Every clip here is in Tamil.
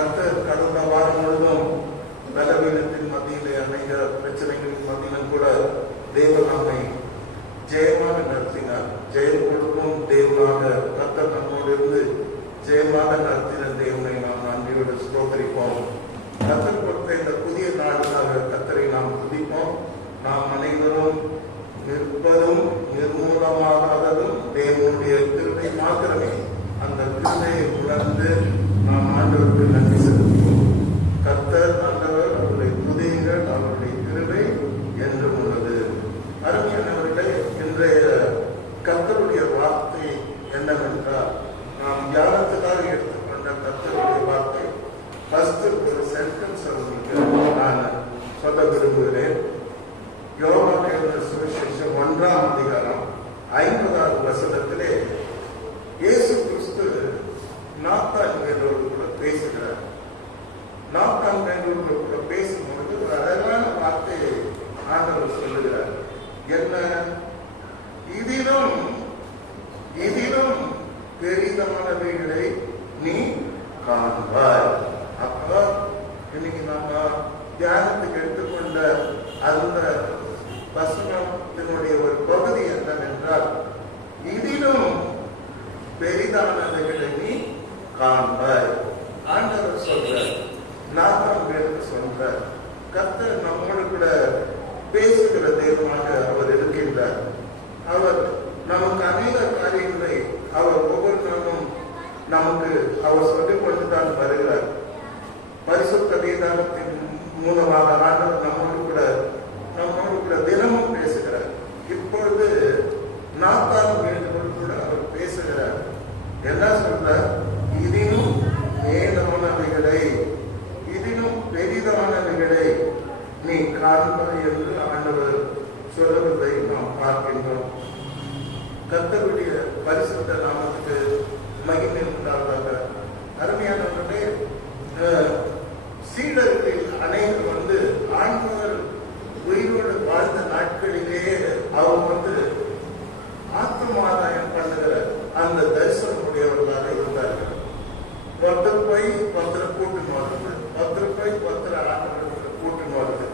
கர்த்தர் கடந்த வாரம் முழுவதும் பலவீனத்தின் மத்தியிலே அநேக பிரச்சனைகளின் மத்தியிலும் கூட தேவன் நம்மை ஜெயமாக நடத்தினார். ஜெயம் கொடுக்கும் தேவனாக கர்த்தர் நம்மோடு இருந்து ஜெயமாக நடத்தின தேவனை நாம் நன்றியோடு ஸ்தோத்திரிப்போம். கர்த்தர் கொடுத்த இந்த புதிய நாளுக்காக கர்த்தரை நாம் துதிப்போம். நாம் அனைவரும் நிற்பதும் நிர்மூலமாகாததும் தேவனுடைய கிருபை மாத்திரமே. அந்த கிருபையை உணர்ந்து நாம் ஆண்டவருக்கு நன்றி செலுத்துவோம். கர்த்தர் ஆண்டவர், அவருடைய துதிகள், அவருடைய கிருபை என்றும் உள்ளது. அருமையானவர்களே, இன்றைய கர்த்தருடைய வார்த்தை என்னவென்றால், நாம் தியானத்துக்காக எடுத்துக்கொண்ட கர்த்தருடைய வார்த்தை ஃபர்ஸ்ட் ஒரு சென்டென்ஸ் அவர்களுக்கு நான் சொல்ல விரும்புகிறேன். யோவான் எழுதின சுவிசேஷம் 1ஆம் அதிகாரம் 50வது வசனத்திலே இயேசு கிறிஸ்து நாத்தான்வேலோடு கூட பேசுகிறார். நாத்தான்வேலோடு கூட பேசும்பொழுது ஒரு அழகான வார்த்தையை ஆண்டவர் சொல்லுகிறார். என்ன? இதிலும் பெரிதானவைகளை நீ காண்பாய். அப்ப இன்னைக்கு நாம தியானத்துக்கு எடுத்துக்கொண்ட அந்த வசனத்தினுடைய ஒரு பகுதி என்னவென்றால், இதிலும் பெரிதானவைகளை நீ காண்பாய். ஆண்டவர் சொல்றார், நாத்தான்வேலுக்கு சொல்றார். கர்த்தர் நம்மோடு கூட பேசுகிற தேவனாக அவர் இருக்கின்றார். அவர் நமக்கு அநேக காரியங்களை அவர் ஒவ்வொரு நாளும் நமக்கு அவர் சொல்லிக் கொண்டுதான் வருகிறார். பரிசுத்த வேதாகத்தின் மூலமாக ஆண்டவர் நம்மோடு கூட தினமும் பேசுகிறார். இப்பொழுது நாத்தான்வேலோடு கூட அவர் பேசுகிறார். என்ன சொல்றார்? இதிலும் பெரிதானவைகளை நீ காண்பாய் என்று ஆண்டவர் சொல்லுவதை நாம் பார்க்கின்றோம். கர்த்தருடைய பரிசுத்த நாமத்துக்கு மகிமை உண்டாவதாக. அருமையானவர்களே, சீடர்களில் அனைவரும் ஆண்டவர் உயிரோடு வாழ்ந்த நாட்களிலேயே அவர் ஆத்மாதாயம் பண்ணுகிற அந்த தரிசனம் உடையவர்களாக இருந்தார்கள். ஒருத்தர் போய் ஒருத்தரை கூட்டின்னு வருது, ஒருத்தர் போய் ஒருத்தரை ஆண்டவர்களை கூட்டின்னு வருது.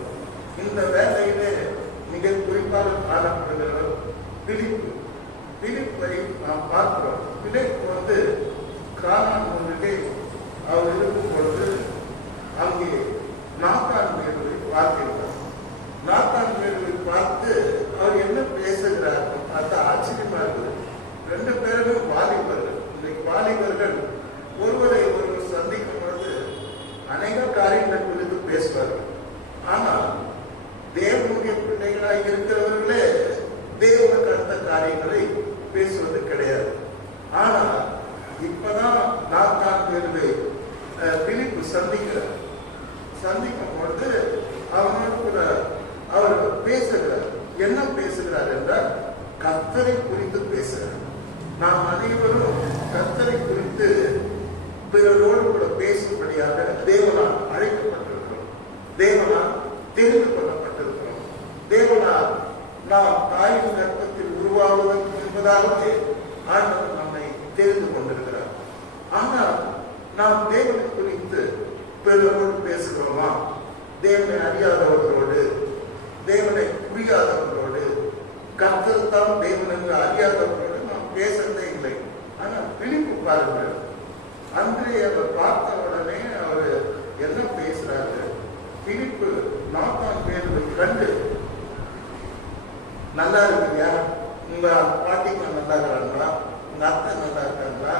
இந்த வேலையிலே மிக குறிப்பாக காணப்படுகிறவர் பிலிப்பை நாம் பார்க்கிறோம். பிலிப்பு கானான் ஊரிலே அவர் இருக்கும் பொழுது அங்கே நாத்தான்வேலை பார்க்கிறார். நாத்தான்வேலை பார்த்து அவர் என்ன பேசுகிறார் பார்த்தா ஆச்சரியமா இருக்குது. ரெண்டு பேருமே வாலிபர்கள். இன்றைக்கு வாலிபர்கள் ஒருவரை ஒருவர் சந்திக்கும் பொழுது அநேக காரியங்கள் குறித்து பேசுவார்கள். ஆனால் தேவனுடைய பிள்ளைகளாக இருக்கிறவர்களே தேவனுக்கு அடுத்த காரியங்களை பேசுவது கிடையாது. ஆனால் இப்பதான் நாத்தான்வேலை பிலிப்பு சந்திக்கும் பொழுது அவனோடு கூட அவர் பேசுகிறார். என்ன பேசுகிறார் என்றால், கர்த்தரை குறித்து பேசுகிறார். நாம் அனைவரும் கர்த்தரை குறித்து பிறரோடு கூட பேசும்படியாக தேவனால் அழைக்கப்பட்டிருக்கிறோம். தேவனால் தெரிந்து கொள்ளப்பட்டிருக்கிறோம். தேவனால் நாம் தாயின் கர்ப்பத்தில் உருவாவதற்கு என்பதாகவே ஆண்டவர் நம்மை தெரிந்து கொண்டிருக்கிறார். ஆனால் நாம் தேவனை குறித்து பிறரோடு பேசுகிறோமா? தேவனை அறியாதவர்களோடு, தேவனை புரியாதவர்களோடு, கர்த்தர் தான் தேவன் என்று அறியாதவர்களோடு நாம் பேசுறதே இல்லை. ஆனால் பிலிப்பு பாருங்கள், அன்றைய அவர் பார்த்த உடனே அவர் என்ன பேசுறாரு? பிலிப்பு நாத்தான்வேலை கண்டு, நல்லா இருக்குயா, உங்க பாட்டிமா நல்லா இருக்காங்களா, உங்க அத்தை நல்லா இருக்காங்களா,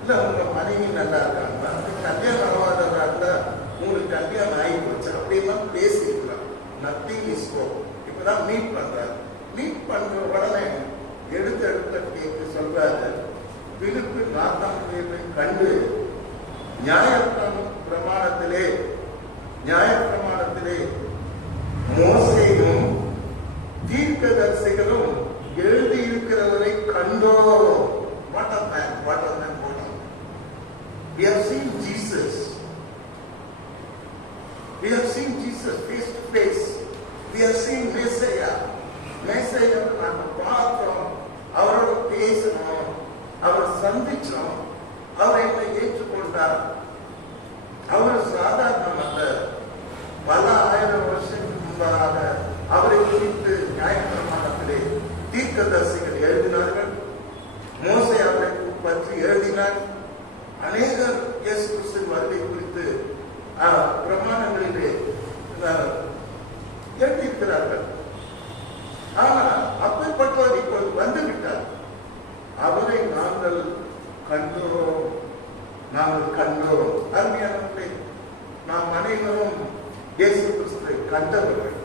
இல்ல உங்க மனைவி நல்லா இருக்காங்களா, கல்யாணம் ஆகாதவர்களா இருந்தா உங்களுக்கு கல்யாணம் ஆகி போச்சு அப்படின்லாம் பேசிக்கலாம். நத்திங் இஸ் கோ. இப்பதான் மீட் பண்றாரு. மீட் பண்ற உடனே எடுத்த கேட்டு சொல்றாரு, பிலிப்பு நாத்தான்வேலை கண்டு நியாயப்பிரமாணத்திலே மோசேயும் தீர்க்கதரிசிகளும் எழுதியிருக்கிறவரை கண்டோ. What a man, what a man, what a man. We have seen Jesus. We have seen Jesus face to face. We have seen Messiah. நாம் பார்த்தோம், அவரோட பேசணும், அவர் சந்திச்சோம், அவர் என்னை ஏற்றுக்கொண்டார். கண்டவர்கள்.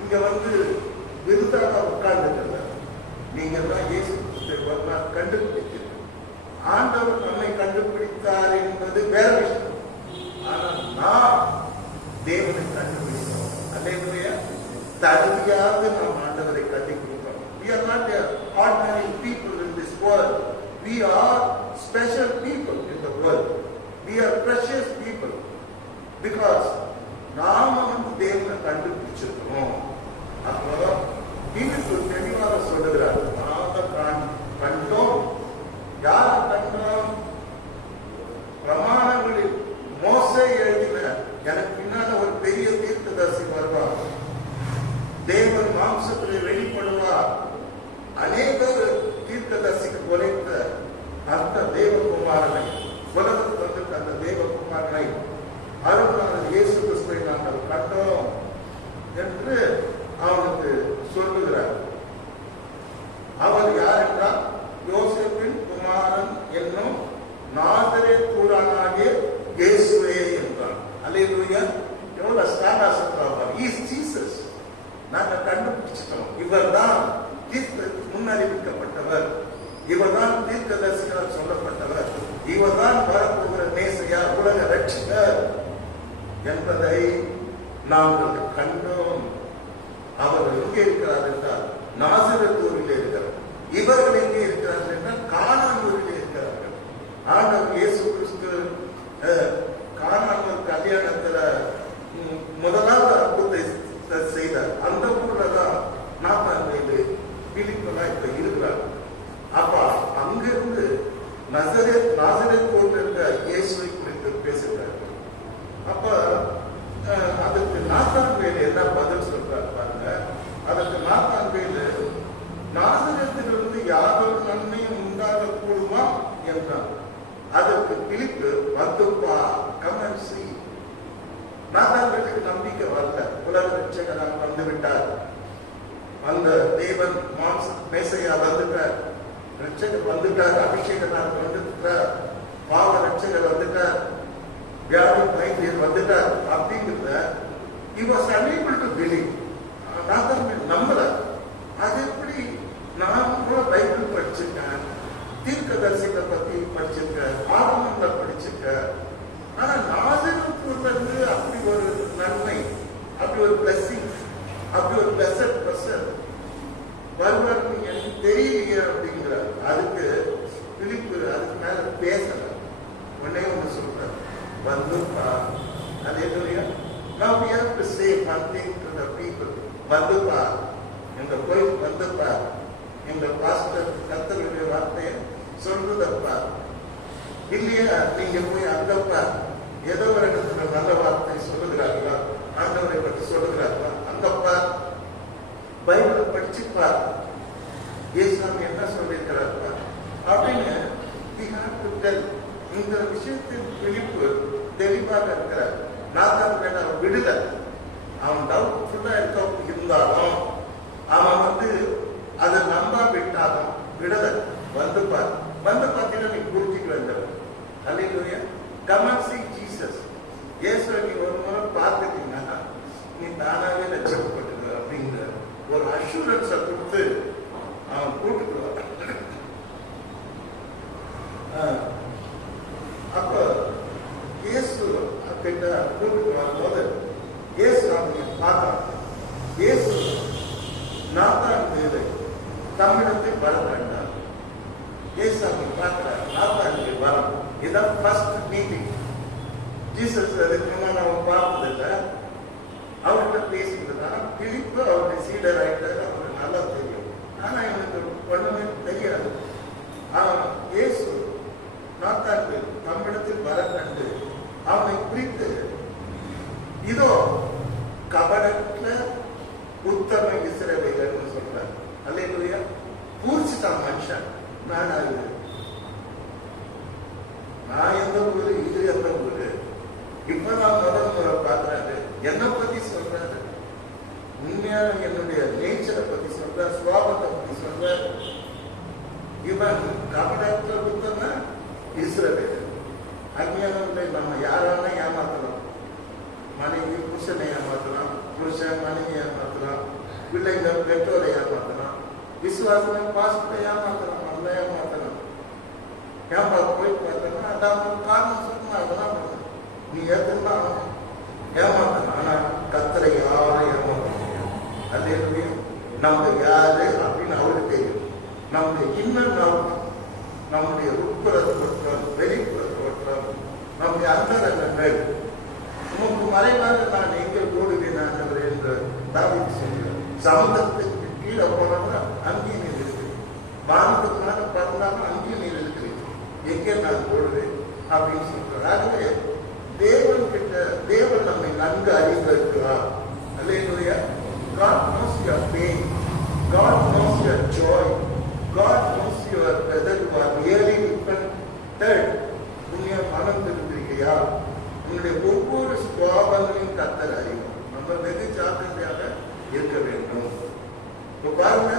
இங்க வந்து விருதாக உட்கார்ந்துட்டு நீங்க தான் இயேசு கிறிஸ்துவை கண்டுபிடிக்கிறது. ஆண்டவர் நம்மை கண்டுபிடித்தார் என்பது வேற விஷயம். ஆனால் நாம் தேவனை கண்டுபிடித்தோம். அல்லேலூயா. தகுதியாக நாம் ஆண்டவரை கண்டுபிடித்தோம். We are not ordinary people in this world. We are special people in the world. We are precious people because நாம வந்து தேவனை கண்டுபிடிச்சிருக்கோம். அப்போ வீட்டுக்கு தெளிவாக சொல்லுகிறார், நாம கண்டோம். யாரை கண்டோம்? பிரமாணங்களில் மோசே எழுதின, எனக்கு பின்னால ஒரு பெரிய தீர்க்கதரிசி வருவார், தேவன் மாம்சத்தில் வெளிப்படுவார், அநேக தீர்க்கதரிசிக்கு குறைத்த அந்த தேவகுமாரனை, உலகத்துக்கு வந்து அந்த தேவகுமாரனை அருள்நாதர் இயேசு கிறிஸ்துவை நாங்கள் கண்டோம் என்று அவனுக்கு சொல்லுகிறார். அவர் யார் என்றால் யோசேப்பின் குமாரன் என்னும் நாசரேத் ஊரானாகிய இயேசுவே என்றார். அல்லேலூயா. எவ்வளவு ஸ்டாண்டா சொல்றாங்க. Is Jesus. நாங்க கண்டுபிடிச்சிட்டோம். இவர் தான் முன்னறிவிக்கப்பட்டவர், இவர் தான் தீர்க்கதரிசிகளால் சொல்லப்பட்டவர், இவர் தான் வரப்போகிற மேசையா, உலக ரட்சகர் என்பதை நாங்கள் கண்டோம். அவர்கள் எங்கே இருக்கிறார் என்றால் நாசரேத் ஊரிலே இருக்கிறார். இவர்கள் எங்கே இருக்கிறார்கள் என்றால் கானான் ஊரிலே இருக்கிறார்கள். ஆண்டவர் இயேசு கிறிஸ்து கானான் ஒரு கல்யாணத்துல முதலாவது அற்புதத்தை செய்தார். அந்த ஊர்ல தான் நாத்தான்வேலு பிலிப்பெல்லாம் இப்ப இருக்கிறார். அப்ப அங்கிருந்து நாசரேத் ஊர்ல இருக்க இயேசுவை குறித்து பேசுகிறார்கள். அப்ப அதுக்கு நாத்தான்வேலு என்ன பதில் சொல்றாரு பாருங்க. அதுக்கு நாத்தான்வேலு, நாசரேத்திலிருந்து யாதொரு நன்மையும் உண்டாக கூடுமா என்றார். அதற்கு பிலிப்பு, வந்துப்பா, கம் அண்ட் சீ. நாத்தான்வேலுக்கு நம்பிக்கை வரல. உலக ரட்சகராக வந்து விட்டார், அந்த தேவன் மேசையா வந்துட்டார், ரட்சகர் வந்துட்டார், அபிஷேகனார் வந்துட்டார், பாவ ரட்சகர் வந்துட்டார், வியாதி வைத்தியர் வந்துட்டார் அப்படிங்கிறத he was unable to believe. நாத்தான்வேலு நம்பல. அது எப்படி? நான் கூட பைபிள் படிச்சிருக்கேன், தீர்க்கதரிசிகளை பத்தி படிச்சிருக்கேன், ஆகமங்களை படிச்சிருக்கேன். ஆனா நாசரேத்துல இருந்து அப்படி ஒரு நன்மை, அப்படி ஒரு பிளஸிங், அப்படி ஒரு பிளஸட் பர்சன் வருவார்னு எனக்கு தெரியலையே அப்படிங்கிறார். அதுக்கு பிலிப்பு அதுக்கு மேல பேசல. உடனே ஒண்ணு சொல்றார், வந்துப்பா. அல்லேலூயா. Now we have to say one thing to the people. வந்துப்பா, எங்க போய் வந்துப்பா, எங்க பாஸ்டர் கர்த்தருடைய வார்த்தையை சொல்றதப்பா. இல்லையா நீங்க போய் அங்கப்பா, ஏதோ ஒரு இடத்துல நல்ல வார்த்தை சொல்லுகிறார்களா, ஆண்டவரை பற்றி சொல்லுகிறார்களா, அங்கப்பா பைபிளை படிச்சுப்பா, இயேசுசாமி என்ன சொல்லியிருக்கிறார்ப்பா அப்படின்னு we have to tell. இந்த விஷயத்தில் பிலிப்பு தெளிவாக இருக்கிறார். நாத்தான்வேலு அவன் விடுதல், அவன் டவுட்ஃபுல்லா இருந்தாலும் அவன் வந்து அதை நம்பாவிட்டாலும் விடுதல். வந்துப்பார், வந்து பார்த்தீங்கன்னா நீ புரிஞ்சுக்க வேண்டாம். அல்லேலூயா. Come and see Jesus. இயேசுவை நீ ஒரு முறை பார்த்துட்டீங்கன்னா நீ தானாவே ரட்சிக்கப்பட்டது அப்படிங்கிற ஒரு அஷூரன்ஸை கொடுத்து அவன் கூட்டுக்குவான். அப்ப இயேசு கிட்ட கூட்டுக்கு வரும்போது இயேசு அவங்க பார்த்தாங்க. இயேசு நாத்தான்வேலை தமிழத்தில் வர வேண்டாம். இயேசு அவங்க பார்க்கிறார், நாத்தான்வேல் வரும். இதான் ஃபர்ஸ்ட் மீட்டிங். ஜீசஸ் அதுக்கு முன்னாடி அவன் பார்த்ததில்லை, அவர்கிட்ட பேசிக்கிறதுனா பிலிப்பு அவருடைய சீடர் ஆகிட்டாரு. அவருக்கு நல்லா தெரியும். ஆனா எனக்கு ஒண்ணுமே தெரியாது. அவன் இயேசு நாத்தான்வேல் நம்மிடத்தில் வர கண்டு அவனை குறித்து, இதோ கபடற்ற உத்தம இஸ்ரவேலர்னு சொல்றார். அல்லேலூயா. பூரிச்சுட்டான் மனுஷன். நான் எந்த ஊரு, இது எந்த ஊரு, இப்பதான் முதல் முறை பார்க்கிறாரு. என்னை பத்தி சொல்றாரு, உண்மையான என்னுடைய நேச்சரை பத்தி சொல்றார், சுவாபத்தை பத்தி சொல்றார். இவன் கபடற்ற உத்தம இஸ்ரவேலர். அஞ்ஞானத்தை நம்ம யாரான ஏமாத்தலாம். மனைவி புருஷனை ஏமாத்தலாம், புருஷன் பிள்ளைங்க பெற்றோரை ஏமாத்தலாம், விசுவாசம் பாஸ்டரை ஏமாத்தலாம், நல்லா ஏமாத்தலாம். ஏமாத்த போய் பார்த்தோம்னா அதான் காரணம் சொன்னா அதெல்லாம் நீ ஏற்றுனா ஏமாத்தலாம். ஆனா கர்த்தரை யாரும் ஏமாத்த முடியாது. அது நம்ம யாரு அப்படின்னு அவருக்கு தெரியும். நம்முடைய இன்னும் நம்முடைய உட்புற தோற்றம், வெளிப்புற தோற்றம், நம்முடைய அந்தரங்கங்கள் உமக்கு மறைவாக நான் எங்கே ஓடுவேன் ஆண்டவரே என்று தாவீது சொல்கிறார். சமுத்திரத்துக்கு கீழே போனோம்னா அங்கேயும் நீர் இருக்குது, வானத்துக்கு மேலே பறந்தாலும் அங்கேயும் நீர் இருக்குது, எங்கே நான் ஓடுவேன் அப்படின்னு சொல்றார். ஆகவே தேவன் கிட்ட தேவன் நம்மை நன்கு அறிந்திருக்கிறார். அல்லேலூயா. God knows your pain, God knows your joy, God knows your whether you are really repented. உன்னை மனம் திரும்பிருக்கியா? உன்னுடைய ஒவ்வொரு சுவாபங்களையும் கர்த்தர் அறியும். நம்ம வெகு ஜாக்கிரதையாக இருக்க வேண்டும். இப்ப பாருங்க,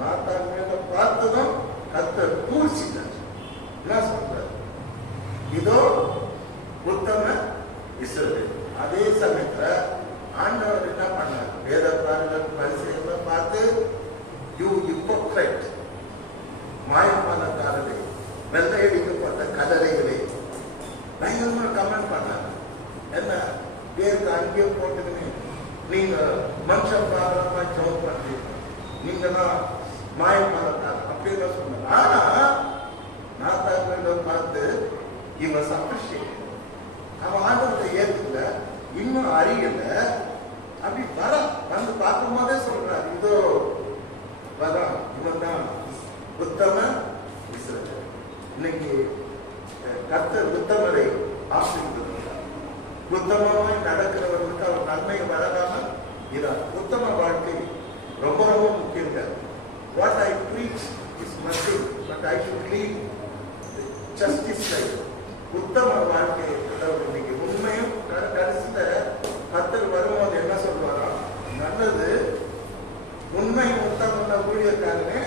நாத்தான் மேல பார்த்ததும் கர்த்தர் பூசிட்டார். என்ன சொல்றார்? இதோ உத்தம இஸ்ரவேல். அதே சமயத்துல ஆண்டவர் என்ன பண்ணார்? வேதக்காரர்கள் பரிசேயர்கள் பார்த்து, யூ ஹிப்போக்ரைட், மாயமானக்காரரை, வெள்ளையடிக்கப்பட்ட கதரைகளே, பயங்கரமா கமெண்ட் பண்ணாங்க. என்ன பேருக்கு அங்கேயே போட்டுக்கின்னு நீங்க மனுஷ பாரமா ஜோம் பண்றீங்க, நீங்க தான் மாயமானக்காரர் அப்படின்னு சொன்னாங்க. ஆனா நாத்தான் பார்த்து இவன் சப்ரிஷியேட், அவன் ஆண்டவரை ஏற்றுல, இன்னும் அறியல, அப்படி வர வந்து பார்க்கும் போதே சொல்றாரு, இதோ வரான், இவன் தான் உத்தம இஸ்ரவேல். இன்னைக்கு கர்த்தர் உத்தமரை ஆசீர்வதிக்கிறார். உத்தமமாய் நடக்கிறவர்களுக்கு அவர் நன்மை வழங்காம இரார். உத்தம வாழ்க்கை ரொம்ப ரொம்ப முக்கியம். What I preach is nothing, but I should lead justice life. உத்தம வாழ்க்கை இன்னைக்கு உண்மையும் கடைசியில கர்த்தர் வரும்போது என்ன சொல்வாரா? நல்லது, உண்மை உத்தம ஊழியக்காரனே,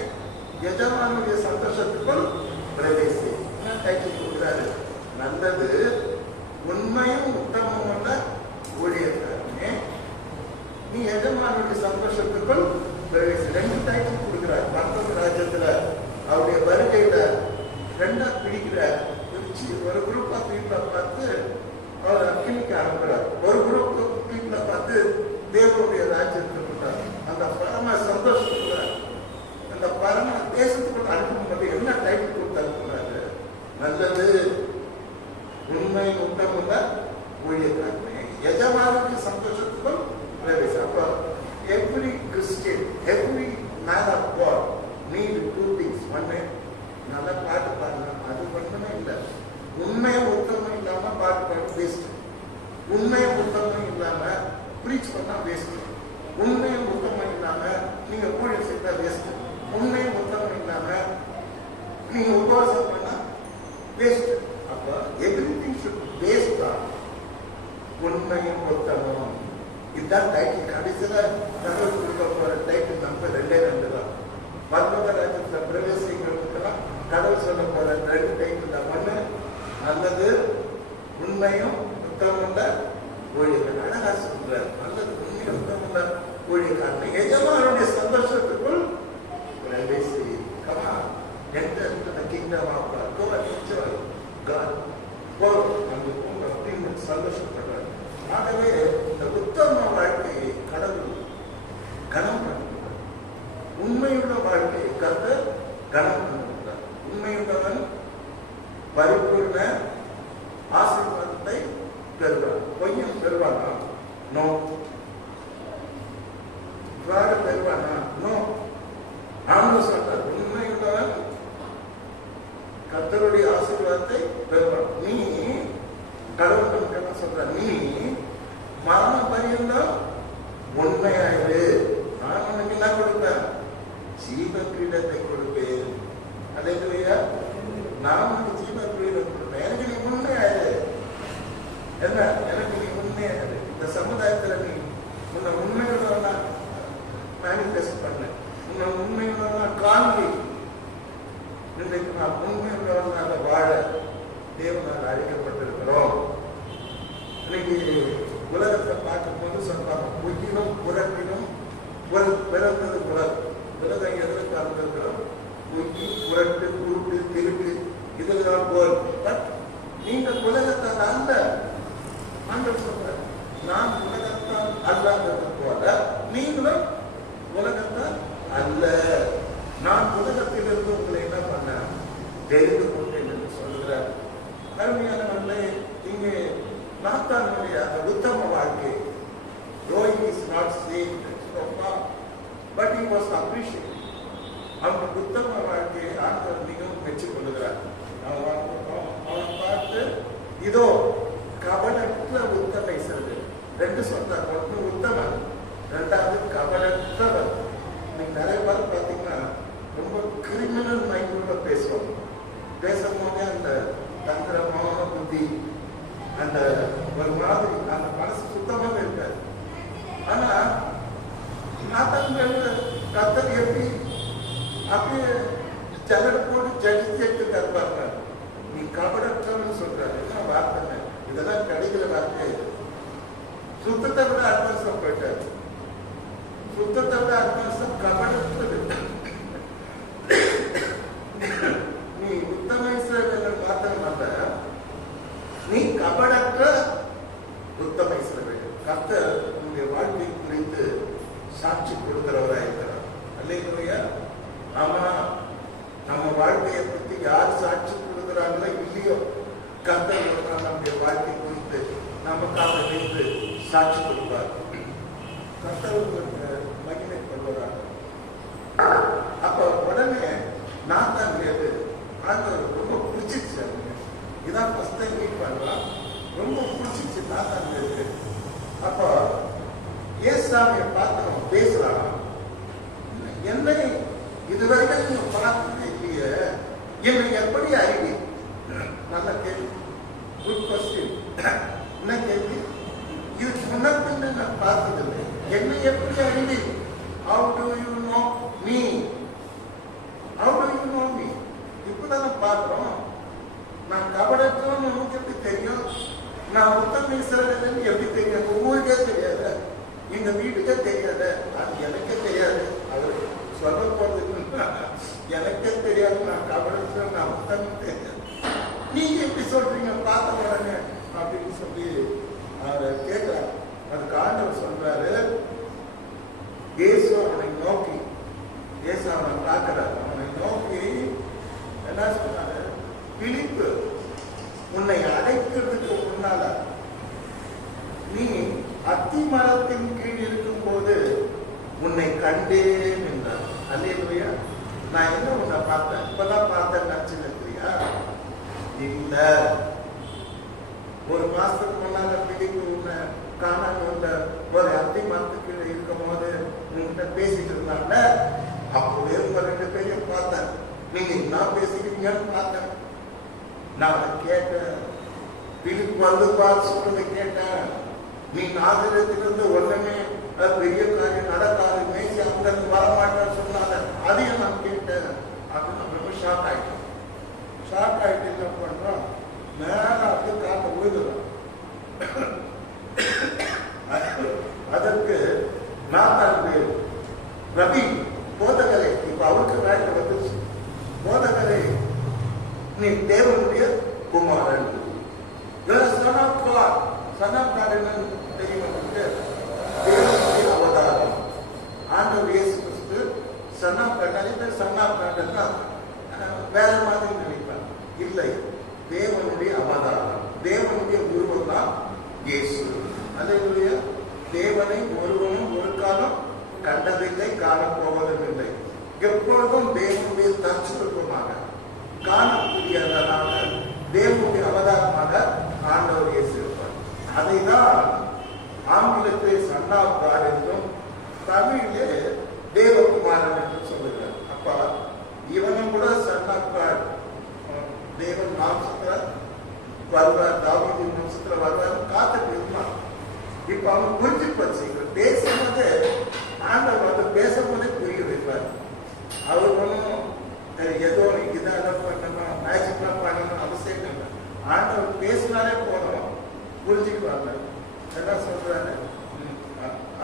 எஜமானுடைய சந்தோஷத்துக்குள் பிரவேசி. டைட்டில் கொடுக்கிறாரு. நல்லது, உண்மையும் உத்தமமுள்ள ஊழியக்காரனே, நீ எஜமானுடைய சந்தோஷத்துக்குள் பிரவேசி. ரெண்டு டைட்டில் கொடுக்கிறார். பரலோக ராஜ்யத்துல அவருடைய வருகையில ரெண்டா பிடிக்கிற ஒரு குரூப் ஆஃப் பீப்புளை பார்த்து அவர் அக்கினிக்கு அனுப்புறார். ஒரு குரூப் ஆஃப் பீப்புளை பார்த்து தேவனுடைய ராஜ்யத்துக்கு அந்த பரம சந்தோஷத்துல அந்த பரம தேசத்துக்கு அனுப்பும்போது என்ன டைட்டில் கொடுத்து அனுப்புறாரு? நல்லது, உண்மை உத்தமுள்ள ஊழியக்காரனே, எஜமானுடைய சந்தோஷத்துக்கும் பிரவேசி. அப்போ every Christian, every man of God need two things. ஒன்னு, நல்லா பாட்டு பாடலாம், அது மட்டுமே இல்லை. உண்மையை உத்தமம் இல்லாம பாட்டு பாட வேஸ்ட். உண்மையை உத்தமம் இல்லாம பிரீச் பண்ணா வேஸ்ட். உண்மையை உத்தமம் இல்லாம நீங்க ஊழியம் செய்தா வேஸ்ட். உண்மையை உத்தமம் இல்லாம நீங்க உபவாசம் பண்ணா வேஸ்ட். அப்ப எவ்ரிதிங் ஷுட் வேஸ்ட் தான். உண்மையும் உத்தமம், இதுதான் டைட்டில். கடைசியில கடவுள் கொடுக்க போற டைட்டில் நம்ம 2 தான். பரலோக ராஜ்யத்துல பிரவேசிக்கிறதுக்கெல்லாம் கடவுள் சொல்ல போற 2 டைட்டில் தான். ஒண்ணு, நல்லது, உண்மையும் உத்தமுள்ள ஊழியக்காரன். அழகா சொல்றார். நல்லது, உண்மையும் உத்தமுள்ள ஊழியக்காரன் எஜமானுடைய சந்தோஷத்துக்குள் பிரவேசி. Come on, enter into the kingdom of God. Go and enjoy God. Go அப்படின்னு சந்தோஷப்படுறார். ஆகவே இந்த உத்தம வாழ்க்கையை கடவுள் கனம் பண்ணுகிறார். உண்மையுள்ள வாழ்க்கையை கர்த்தர் கனம் பண்ணுகிறார். உண்மையுள்ளவன் பரிபூர்ண ஆசீர்வாதத்தை பெறுவான். பொய்யன் பெறுவானா? நோ. ஃப்ராடு பெறுவானா? நோ. நானும் சொல்றேன், உண்மையுள்ளவன் கர்த்தருடைய ஆசீர்வாதத்தை பெறுவான். நீ கடவுள் என்ன சொல்ற? நீ மரண பரியந்தம் உண்மையாயிரு, நான் உனக்கு என்ன கொடுப்பேன்? ஜீவ கிரீடத்தை கொடுப்பேன். அல்லேலூயா. நான் உனக்கு ஜீவ கிரீடம் கொடுப்பேன். எனக்கு நீ உண்மையாயிரு. என்ன? எனக்கு நீ உண்மையாயிரு. இந்த சமுதாயத்துல நீ உன்னை உண்மையுள்ளவனா மேனிஃபெஸ்ட் பண்ண, உன்னை உண்மையுள்ளவனா காண்பி. இன்றைக்கு நான் உண்மையுள்ளவனாக வாழ தேவனால் அழைக்கப்பட்டிருக்கிறோம். இன்னைக்கு உலகத்தை பார்க்கும்போது சொல்றாங்க, பொய்யிலும் புறத்திலும் பிறந்தது உலகம். உலகம் எதில் பிறந்திருக்கிறோம்? பொய், புரட்டு, குருட்டு, திருட்டு, இதெல்லாம் போல். பட் நீங்கள் உலகத்தால் அல்ல. ஆண்டவர் சொல்றார், நான் உலகத்தால் அல்லாதது போல நீங்களும் உலகத்தால் அல்ல. நான் உலகத்திலிருந்து உங்களை என்ன பண்ண தெரிந்து கொண்டேன் என்று சொல்கிறார். அருமையானவர்களே, இங்கே நாத்தானுடைய உத்தம வாழ்க்கை, though he is not saved so far, but he was appreciated. அவனுடைய உத்தம வாழ்க்கையை ஆண்டவர் மிகவும் மெச்சிக்கொள்கிறார். அவனை பார்த்து இதோ கபடற்ற உத்தமை செல்வது. ரெண்டு சொன்னார், ஒன்று உத்தமன், ரெண்டாவது கபடற்றவர். நீங்க நிறைய பேர் பார்த்தீங்கன்னா ரொம்ப கிரிமினல் மைண்டோட பேசுவோம். பேசும்போதே அந்த தந்திரமான புத்தி, அந்த ஒரு மாதிரி அந்த மனசு சுத்தமாக இருக்காது. ஆனா கத்தர் எப்படி அப்படியே ஜல்லட போட்டு ஜடிச்சு கற்பாங்க. நீ கபடற்றன்னு சொல்றாரு. என்ன வார்த்தை இதெல்லாம் கிடைக்கிற வார்த்தை. சுத்தத்தை விட அட்வான்ஸா போயிட்டாரு. சுத்தத்தை விட அட்வான்ஸா கபடற்றது. நீ உத்தம இஸ்ரவேலர் மாத்திரமல்ல, நீ கபடற்ற உத்தம இஸ்ரவேலர். கர்த்தர் உன்னுடைய வாழ்க்கை குறித்து சாட்சி கொடுக்கிறவராக இருக்கிறார். அல்லேலூயா. ஆமா, நம்ம வாழ்க்கையை பற்றி யார் சாட்சி கொடுக்கிறாங்களோ இல்லையோ, கர்த்தர் நம்முடைய வாழ்க்கை குறித்து நமக்காக வைத்து சாட்சி கொடுப்பார். கர்த்தர் மகிமை கொள்வதாக. அப்ப உடனே நான் தான் கேட்டு ஆண்டவர் ரொம்ப பிடிச்சிச்சு. இதான் ஃபர்ஸ்ட் டைம் மீட் பண்ணலாம். ரொம்ப பிடிச்சிச்சு நான் தான் கேட்டு. அப்போ ஏசாமியை பார்த்து நம்ம பேசலாம். என்னை இதுவரைக்கும் நீங்க பார்த்தது இல்லையே, என்னை எப்படி அறிவி? நல்ல கேள்வி, குட் கொஸ்டின். என்ன கேள்வி? இதுக்கு முன்னப்பின்னு நான் பார்த்ததில்லை. என்னை எப்படி அறிவி? How do you know me? How do you know me? இப்பதான பார்க்கிறோம். நான் கபடற்றவன் உனக்கு எப்படி தெரியும்? நான் உத்தம இஸ்ரவேலன் எப்படி தெரியும்? உங்களுக்கே தெரியாது, எங்க வீட்டுக்கே தெரியாது, அது எனக்கே தெரியாது. அவர் சொல்ல போறது எனக்கே தெரியாது. நான் கபடற்றவன், நான் உத்தம தெரியாது. நீங்க எப்படி சொல்றீங்க பார்த்த உடனே அப்படின்னு சொல்லி அவர் கேட்கிறார். அதுக்கு ஆண்டவர் சொல்றாரு, இயேசு அவனை நோக்கி, இயேசு அவனை பார்க்கிறார். அவனை நோக்கி என்ன சொன்னாரு? பிலிப்பு, உன்னை அடைக்கிறதுக்கு முன்னால நீ அத்தி மரத்தின் கீழ் இருக்கும் போது உன்னை கண்டேன் என்றார். அல்லேலூயா. நான் என்ன உன்னை பார்த்தேன்? இப்பதான் பார்த்தேன் நினைச்சுக்கிறியா? இல்ல, ஒரு மாசத்துக்கு முன்னால பிலிப்பு உன்னை காணாம வந்த ஒரு அத்தி மரத்துக்கு இருக்கும் போது உங்ககிட்ட பேசிட்டு இருந்தாங்க. அப்பவே உங்க ரெண்டு பேரையும் பார்த்தேன். நீங்க என்ன பேசிக்கிறீங்கன்னு பார்த்தேன். நான் கேட்டேன். பிலிப்பு வந்து பார்த்து சொல்றதை கேட்டேன். நீ நாகரிகத்திலிருந்து ஒண்ணுமே பெரிய காரியம் நடக்காது, மேய்ச்சி அங்கிருந்து வரமாட்டேன்னு சொன்னாங்க. அதையும் நான் கேட்டேன். அது நம்ம ரொம்ப ஷாக் ஆயிட்டோம். ஷாக் ஆயிட்டு என்ன பண்றோம்? மேல அப்படியே காட்ட விழுதுறோம். அதற்கு நான் ரவி போதகரை, இப்ப அவருக்கு வேலை வந்துருச்சு. போதகரை, நீ தேவனுடைய குமாரன். தேவனுடைய அவதாரம். ஆண்டவர் இயேசு கிறிஸ்து சன் ஆஃப் காட். நிறைய பேர் சன் ஆஃப் காட்னா வேற மாதிரி நினைப்பாங்க. இல்லை, தேவனுடைய அவதாரம், தேவனுடைய உருவம் தான் இயேசு. அல்லேலூயா. தேவனை ஒருவனும் ஒரு காலம் கண்டதில்லை, காணப்போவதும் இல்லை. எப்பொழுதும் தேவனுடைய தற்சுரூபமாக காணக்கூடியதனால தேவனுடைய அவதாரமாக ஆண்டவர் இயேசு இருப்பார். அதைதான் ஆங்கிலத்தை சன் ஆஃப் காட் என்றும் தமிழிலே தேவகுமாரன் என்று சொல்லுகிறார். அப்ப இவனும் கூட சன் ஆஃப் காட், தேவன் மாம்சத்துல வருவார், தாவீதின் வம்சத்துல வருவார், காத்துட்டு இருந்தான். இப்ப அவன் புரிஞ்சு போச்சு. பேசும்போது ஆண்டவர் வந்து பேசும்போதே புரிய வைப்பார். அவர் ஒன்றும் ஏதோ இதாக பண்ணணும், மேஜிக்லாம் பண்ணணும் அவசியம் இல்லை. ஆண்டவர் பேசினாலே போனோம், புரிஞ்சுக்குவாங்க. என்ன சொல்றாரு?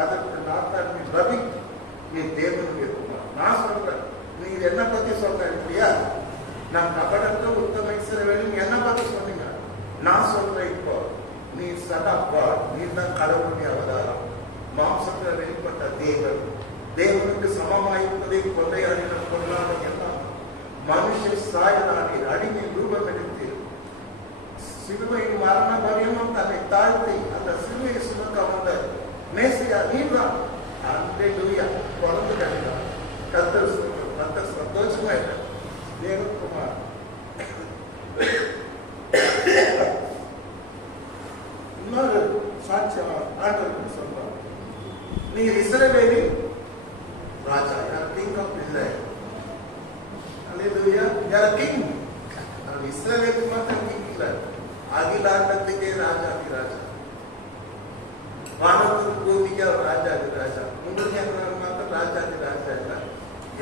அதற்கு நாத்தான் ரவி நீ தேவனுடைய குமாரன். நான் சொல்றேன், நீங்க என்ன பத்தி சொல்றேன் இல்லையா? நான் கபடற்ற உத்தம இஸ்ரவேலன் என்ன பத்தி சொன்னீங்க. நான் சொல்றேன், இப்போ நீ சதாப்பா, நீ தான் கடவுளுடைய அவதாரம், மாம்சத்தில் வெளிப்பட்ட தேவன், தேவனுக்கு சமமாயிருப்பதை கொள்ளையாடின பொருளாக எல்லாம் மனுஷ சாயலானி அடிமை ரூபம் எடுத்து சிலுவையின் மரண பரியமும் தன்னை தாழ்த்தி அந்த சிலுவையை சுமக்க வந்த மேசியா நீதான். அல்லேலூயா. பிறந்து கிடைக்கிறார். கர்த்தர் சந்தோஷமா இருக்க தேவகுமார். இன்னொரு சாட்சியம் ஆண்டவருக்கு சொல்றார், நீ இஸ்ரவேலின் ராஜா, யார் கிங் ஆஃப் இஸ்ரேல். அல்லேலூயா. யார் கிங். இஸ்ரவேலுக்கு மாத்திரம் கிங் இல்ல, அகிலாண்டத்துக்கே ராஜாதி ராஜா, வானத்துக்கு பூமிக்கு அவர் ராஜாதி ராஜா. உங்களுக்கு என்ன மாத்திரம் ராஜாதி ராஜா இல்ல,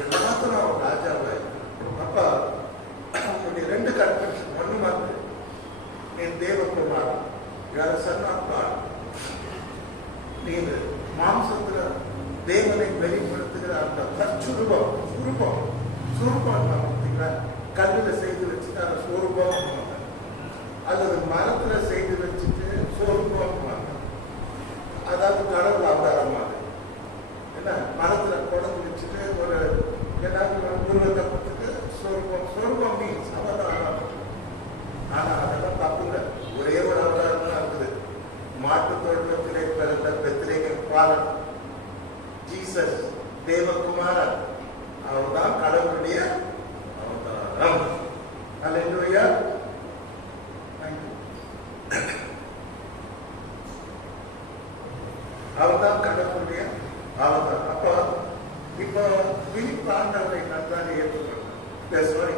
எல்லாத்துக்கும் அவர் ராஜாவா. அப்ப அவங்களுடைய ரெண்டு கன்வென்ஷன். ஒண்ணு மாத்திரம், நீ தேவகுமார், யார சொன்னா நீ மாம்சத்துல தேவனை வெளிப்படுத்துகிற அந்த தற்சுரூபம், சுரூபம் பார்த்தீங்களா, கல்லில் செய்து வச்சுட்டு அதை சொரூபம், அல்லது மரத்துல செய்து வச்சுட்டு சொரூபம், அதாவது கடவுள் அவதாரமாக என்ன, மரத்துல குழந்தை வச்சுட்டு ஒரு ஏதாவது உருவத்தை கொடுத்துட்டு சொரூபம் மீன்ஸ் அவதாரம். ஆனா அதெல்லாம் தப்புங்க. ஒரே ஒரு அவதாரம் தான் இருக்குது. மாட்டு தோட்டத்திலே பிறந்த பெத்லகேம் பாலன் ஜீசஸ் தேவகுமாரன், அவர்தான் கடவுளுடைய அவதாரம். அல்லேலூயா. அவர்தான் கடவுளுடைய அவதாரம். அப்போ இப்போ பிலிப்பு ஆண்டவரை நன்றாக ஏற்றுக்கொண்டார்.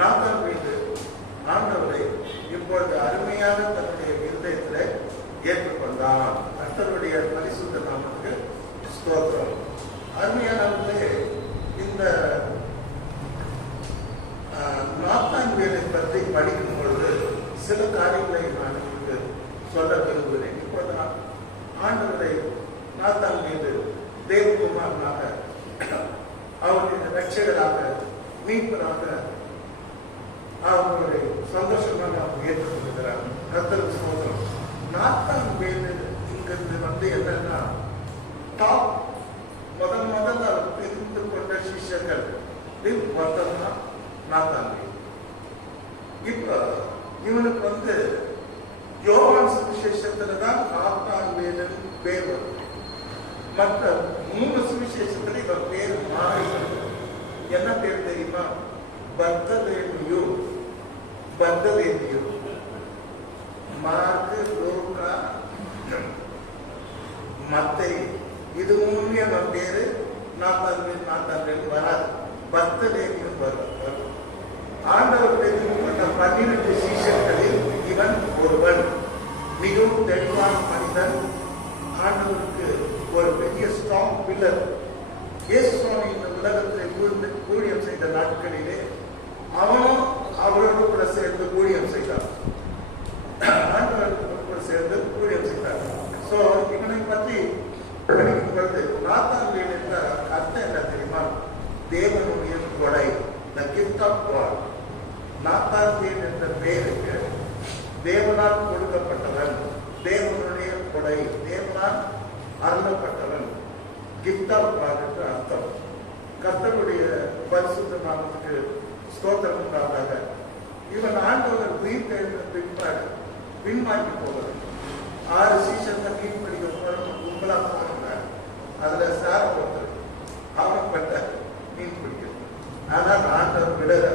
நாத்தான் வீட்டு ஆண்டவரை இப்பொழுது அருமையான தன்னுடைய இருதயத்தில் ஏற்றுக்கொண்டான். கர்த்தருடைய பரிசுத்த நாமத்துக்கு ஸ்தோத்திரம். அருமையானவர்களே, இந்த நாத்தான் வேலை பற்றி படிக்கும் பொழுது சில காரியங்களை நான் உங்களுக்கு சொல்ல விரும்புகிறேன். இப்போது ஆண்டவரை நாத்தான் மீது தேவகுமாரனாக, அவருடைய ரட்சகராக, மீட்பராக அவர்களை சந்தோஷமாக அவர் ஏற்றுக்கொள்கிறார். கர்த்தருக்கு ஸ்தோத்திரம். நாத்தான் வேலை இங்கிருந்து என்னன்னா, டாப் முதல்ல அவர் தெரிந்து கொண்ட சிஷ்யர்கள் ஒருத்தர் தான் நாத்தான் வேல். இப்ப இவனுக்கு யோவான் சுவிசேஷத்துல தான் நாத்தான் வேலன் பேர் வரும். மற்ற 3 சுவிசேஷத்துல இவன் பேர் மாறி. என்ன பேர் தெரியுமா? பர்தலேமியு. மார்க்கு, லூக்கா, மத்தேயு, இது 3 அவன் பேரு. நாத்தான் வேல் வராது, பர்தலேமியு வரும். ஆண்டவர் தெரிந்து 12 சீஷர்களில் இவன் ஒருவன். மிகவும் தெளிவான மனிதன். ஆண்டவருக்கு ஒரு பெரிய ஸ்ட்ராங் பில்லர். இயேசு சுவாமி இந்த உலகத்தில் ஊழியம் செய்த நாட்களிலே அவனும் அவரோடு கூட சேர்ந்து ஊழியம் செய்தார். ஆண்டவரோடு கூட சேர்ந்து ஊழியம் செய்தார். சோ இவனை பற்றி படிக்கும் பொழுது நாத்தான் வேல் என்ற அர்த்தம் என்ன தெரியுமா? தேவனுடைய கொடை, the gift of God. Nathanael என்ற பெயருக்கு தேவனால் கொடுக்கப்பட்டவன், தேவனுடைய கொடை, தேவனால் அருளப்பட்டவன், கிஃப்ட் ஆஃப் காட் என்று அர்த்தம். கர்த்தருடைய பரிசுத்த நாமத்துக்கு ஸ்தோத்திரம் உண்டாதாக. இவன் ஆண்டவர் உயிர் தேர்ந்த பின்பாடு பின்வாங்கி போவது. 6 சீசன்ல மீன் பிடிக்க போறவங்க கும்பலா போறாங்க. அதுல சார் ஒருத்தர் ஆகப்பட்ட மீன் பிடிக்கிறது. ஆனால் ஆண்டவர் விடல.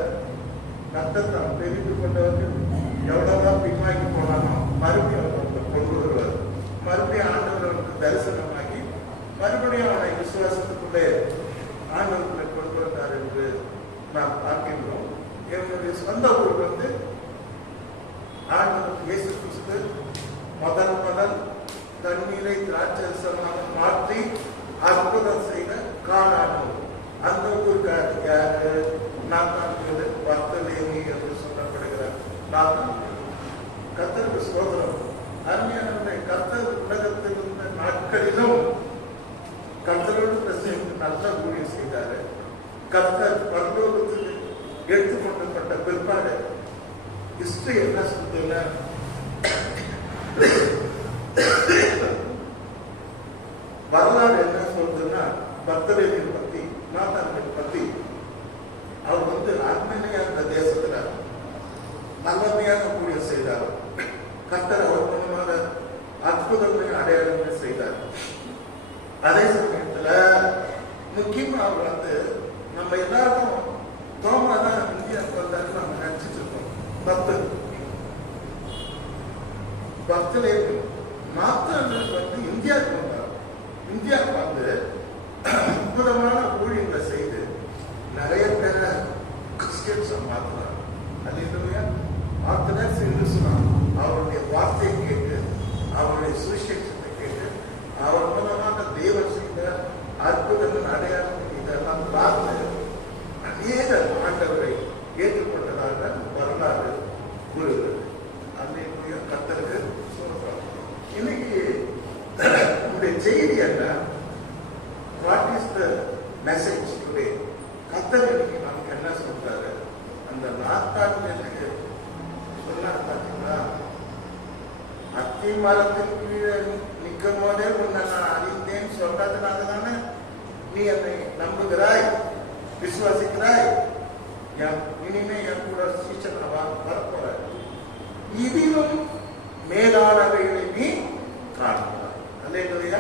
கர்த்தர் நாம் தெரிந்து கொண்டவர்கள் எவ்வளவுதான் பின்வாங்கி போனாலும் மறுபடியும் அவர் கொண்டு வருவார். மறுபடியும் ஆண்டவர்களுக்கு தரிசனமாகி மறுபடியும் அவனை விசுவாசத்துக்குள்ளே ஆண்டவர்களை கொண்டு வந்தார் என்று நாம் பார்க்கின்றோம். என்னுடைய சொந்த ஊருக்கு ஆண்டவர் இயேசு கிறிஸ்து முதல் தண்ணீரை திராட்சரசமாக மாற்றி அற்புதம் செய்த காணாமல் அந்த ஊருக்கு யாரு? நாத்தான் வேல், பர்தலேமி என்று சொல்லப்படுகிறார். நாத்தான் கர்த்தருக்கு ஸ்தோத்திரம். அருமையானவர்களே, கர்த்தர் உலகத்தில் இருந்த நாட்களிலும் கர்த்தரோடு சேர்ந்து நல்ல ஊழியம் செய்தாரு. கர்த்தர் பரலோகத்துக்கு எடுத்துக்கொள்ளப்பட்ட பிற்பாடு ஹிஸ்டரி என்ன சொல்றதுன்னா, வரலாறு என்ன சொல்றதுன்னா, பர்த்தலேயை பத்தி, நாத்தானை பத்தி, அவர் ஆர்மேனியா என்ற தேசத்துல நல்லமையாக ஊழியம் செய்தார். கர்த்தர் அவர் மூலமாக அற்புதங்களையும் அடையாளங்களையும் செய்தார். அதே சமயத்துல முக்கியமா அவர் நம்ம எல்லாரும் தோமா தான் இந்தியாவுக்கு வந்தாரு நம்ம நினைச்சிட்டு இருக்கோம். பர்த்தலே மாத்திரங்களுக்கு இந்தியாவுக்கு வந்தார். இந்தியாவுக்கு அற்புதமான ஊழியங்களை செய்து நிறைய பேரை கிறிஸ்டியன்ஸ் மாத்தினார். அல்லேலூயா. ஆர்த்தடாக்ஸ் என்று சொன்னார். அவருடைய வார்த்தையை கேட்டு, அவருடைய சுவிசேஷத்தை கேட்டு, அவர் மூலமாக தேவன் செய்த அற்புதங்கள் அடையாளம் இதெல்லாம் பார்த்து அநேக ஆண்டவரை ஏற்றுக்கொண்டதாக வரலாறு கூறுகிறது. அல்லேலூயா. கர்த்தருக்கு சொல்றார். இன்னைக்கு உங்களுடைய செய்தி என்ன? What is the message today? கர்த்தர் இன்னைக்கு நமக்கு என்ன சொல்றாரு? அந்த நாத்தாளுக்கு சொன்னார் பார்த்தீங்களா, அத்தி மரத்தின் கீழே நிற்கும் போதே உன்னை நான் அறிந்தேன் சொல்றதுனால தானே நீ என்னை நம்புகிறாய், விசுவாசிக்கிறாய். இனிமே என் கூட சீச்சனாவா வரப்போற. இதிலும் மேலானவைகளை நீ காண்கிறாய். அல்லேலூயா.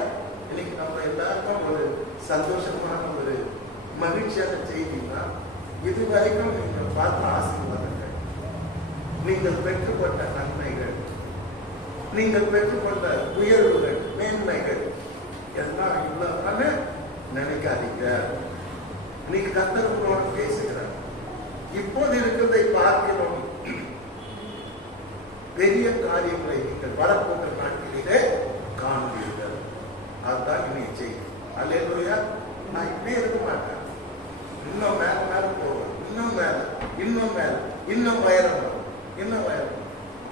இன்னைக்கு நம்ம எல்லாருக்கும் ஒரு சந்தோஷமான ஒரு மகிழ்ச்சியான செய்தினா, இதுவரைக்கும் நீங்கள் பார்த்த ஆசீர்வாதங்கள், நீங்கள் பெற்றுக்கொண்ட நன்மைகள், நீங்கள் பெற்றுக்கொண்ட உயர்வுகள், மேன்மைகள் எல்லாம் இவ்வளவு நினைக்காதீங்க. நீங்க கர்த்தரோட பேசுகிறார். இப்போது இருக்கிறதை பார்க்கிறோம். பெரிய காரியங்களை நீங்கள் வரப்போகிற நாட்களிலே காண்பீர்கள். அதுதான் இன்னைக்கு செய்தி. அல்லேலூயா. நான் இப்படியே இருக்க மாட்டேன். இன்னும் மேல மேல போவேன். இன்னும் மேல, இன்னும் மேல, இன்னும் உயரம் வரும், இன்னும் உயரம்.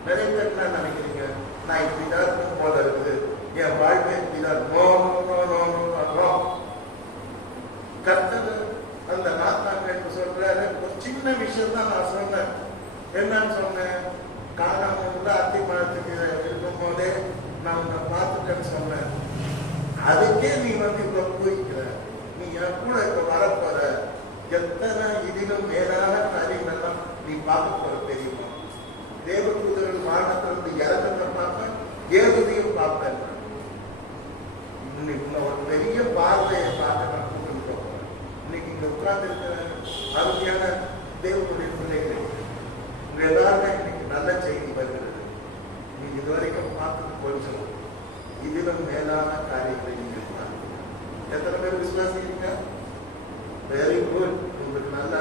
நிறைய பேர் என்ன நினைக்கிறீங்க? நான் இப்படிதான் இருக்கும் போல இருக்குது, என் வாழ்க்கை இப்படிதான். கர்த்தர் அந்த நாத்தாங்க சொல்றாரு. ஒரு சின்ன விஷயம் தான் நான் சொன்னேன். என்னன்னு சொன்னேன்? காணாம அத்தி மரத்துக்கு இருக்கும் போதே நான் உன்னை பார்த்துட்டேன்னு சொன்னேன். அதுக்கே நீ இப்ப போய்க்கிற, நீ என் கூட இப்ப வரப்போற. எத்தனை இதிலும் மேலான காரியங்கள்லாம் நீ பார்க்க போற தெரியுமா? தேவதூதர்கள் வானத்திலிருந்து இறங்குறத பார்ப்பேன், ஏறுதையும் பார்ப்பேன். இன்னைக்கு ஒரு பெரிய பார்வையை பார்க்க நான் கூட்டிட்டு போறேன். இன்னைக்கு இங்க உட்கார்ந்து இருக்கிற அருமையான தேவனுடைய பிள்ளைகள் உங்க எல்லாருமே இன்னைக்கு நல்ல செய்தி வருகிறது. நீங்க இதுவரைக்கும் பார்த்தது கொஞ்சம், இதிலும் மேலான காரியங்களை நீங்கள் பார்க்கணும். எத்தனை பேர் விசுவாசிக்கிறீங்க? Very good. உங்களுக்கு நல்ல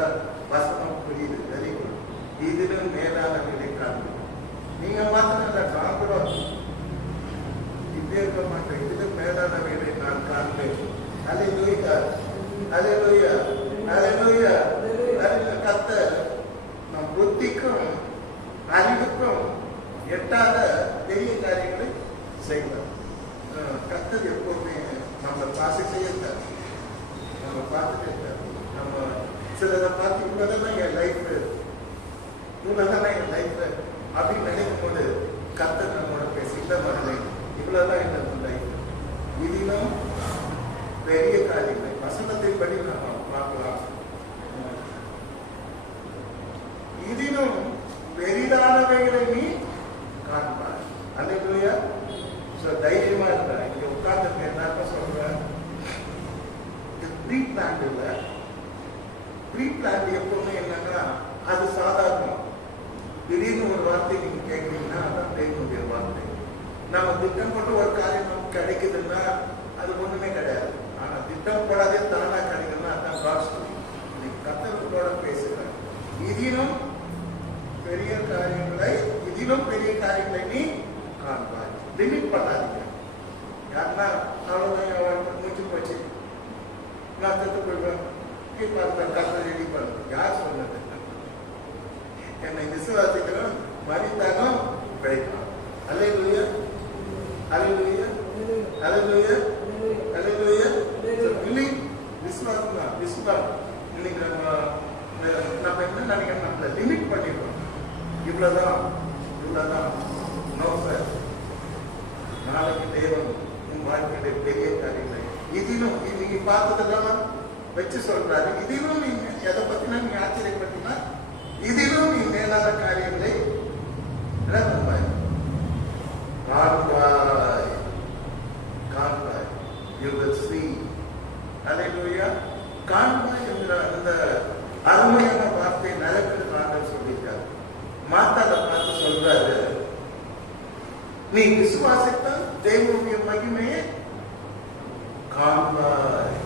வசனம் புரியுது. Very good. இதிலும் மேலான நிலை காண்போம். நீங்க மாத்திரம் காண்கிறோம் இப்படி இருக்க மாட்டேன். இதிலும் மேலான நிலை நான் காண்பேன். அல்லேலூயா. அல்லேலூயா. அல்லேலூயா. கர்த்தர் நம் புத்திக்கும் அறிவுக்கும் எட்டாத பெரிய காரியங்களை செய்வார். கர்த்தர் எப்பவுமே நம்ம பார்த்துட்டே இருக்கார். நம்ம பார்த்துட்டே இருக்கார். நம்ம சிலரை பார்த்து இவ்வளவுதான் என் லைஃப், இவ்வளவுதான் என் லைஃப் அப்படின்னு நினைக்கும் போது கர்த்தர் நம்மளோட பேசி இந்த மாதிரி இவ்வளவுதான் என்ன லைஃப். இதிலும் பெரிய காரியங்களை வசனத்தை படி நம்ம பார்க்கலாம். இதிலும் பெரிதானவைகளை நீ காண்பார். அல்லேலூயா. தைரியமா இருக்க. இங்க உட்கார்ந்து என்ன சொல்றேன்? ப்ரீ பிளான் இல்ல. ப்ரீ பிளான் எப்பவுமே என்னன்னா அது சாதாரணம். திடீர்னு ஒரு வார்த்தை நீங்க கேட்குறீங்கன்னா அதான் தேவனுடைய வார்த்தை. நம்ம திட்டம் போட்டு ஒரு காரியம் நமக்கு கிடைக்குதுன்னா அது ஒண்ணுமே கிடையாது. ஆனா திட்டம் போடாதே தானா கிடைக்குதுன்னா அதான் காஸ்ட். நீங்க கர்த்தரோட பேசுகிறேன். இதிலும் பெரிய காரியங்களை, இதிலும் பெரிய காரியங்களை நீ காண்பாய். லிமிட் பண்ணாதீங்க. யாருன்னா அவ்வளவுதான் முடிச்சு போச்சு, நான் தத்து போயிடுவேன், கர்த்தர் ரெடி பண்ண. யார் சொன்னது? என்னை விசுவாசிக்கிறோம், மனிதனும் பிழைக்கலாம். அல்லேலூயா. அல்லேலூயா. அல்லேலூயா. அல்லேலூயா. விசுவாசம் இவ்வளவுதான் இவ்வளவுதான். நோ சார், நாளைக்கு தேவன் உன் வாழ்க்கையில பெரிய காரியங்களை இதிலும் நீங்க பார்த்ததெல்லாம் வச்சு சொல்றாரு. இதிலும் நீங்க எதை பத்தினா நீங்க ஆச்சரியப்பட்டீங்கன்னா இதிலும் நீ மேலான காரியங்களை காண்பாய் காண்பாய். You will see. Hallelujah. காண்பாய் என்கிற அந்த அருமையான வார்த்தை நடக்கிறது ஆண்டவர் சொல்லியிருக்காரு. மாத்தால பார்த்து சொல்றாரு, நீ விசுவாசித்தால் தேவனுடைய மகிமையை காண்பாய்.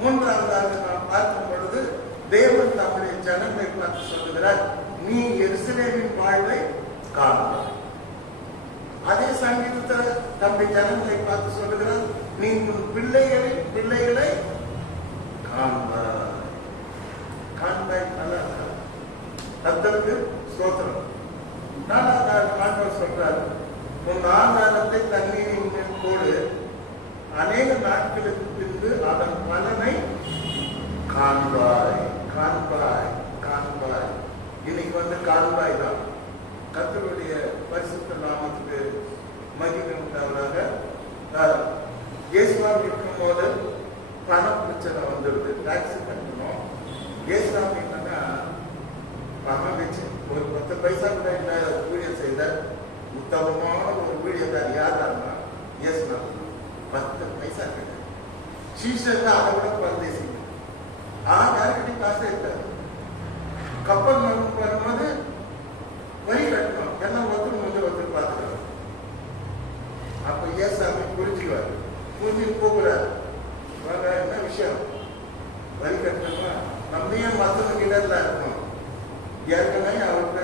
மூன்றாவதாக நாம் பார்க்கும் பொழுது தேவன் தம்முடைய ஜனங்களை பார்த்து சொல்லுகிறார், நீ எருசலேமின் வாழ்வை காண்பாய். அதே சங்கீதத்தை தம்முடைய ஜனங்களை பார்த்து சொல்லுகிறார், நீ உன் பிள்ளைகளை காண்பாய். காண்பாய். நல்லா கர்த்தருக்கு ஸ்தோத்திரம். நாலாவது ஆண்டவர் சொல்றார், உன் ஆதாரத்தை தண்ணீரின் மேல் போடு, அநேக நாட்களுக்கு பின்பு அதன் பலனை காண்பாய். காண்பாய் காண்பாய். இன்னைக்கு காண்பாய் தான். கர்த்தருடைய பரிசுத்த நாமத்துக்கு மகிமை உண்டாவதாக. இயேசுவாமி இருக்கும் போது பண பிரச்சனை வந்துடுது, டாக்ஸி கட்டணும். இயேசுவாமி என்னன்னா பணம் வச்சு ஒரு 10 பைசா கூட இல்லாத ஊழியம் செய்த உத்தமமான ஒரு ஊழியக்கார் யாருன்னா இயேசுவாமி. 10 பைசா கிடையாது. சீசன் அதை விட பரதேசி. யாருக்கிட்டையும் காசு இருக்காது. கப்பல் வரும்போது வரி கட்டணும். எல்லாம் ஒருத்தர் பார்த்துக்கிறார். அப்ப ஏசாமி புரிஞ்சுக்குவார். புரிஞ்சு கூப்பிடுறாரு, என்ன விஷயம்? வரி கட்டணுமா? நம்மையே மற்றவங்க இடத்துல இருக்கணும். ஏற்கனவே அவருக்கு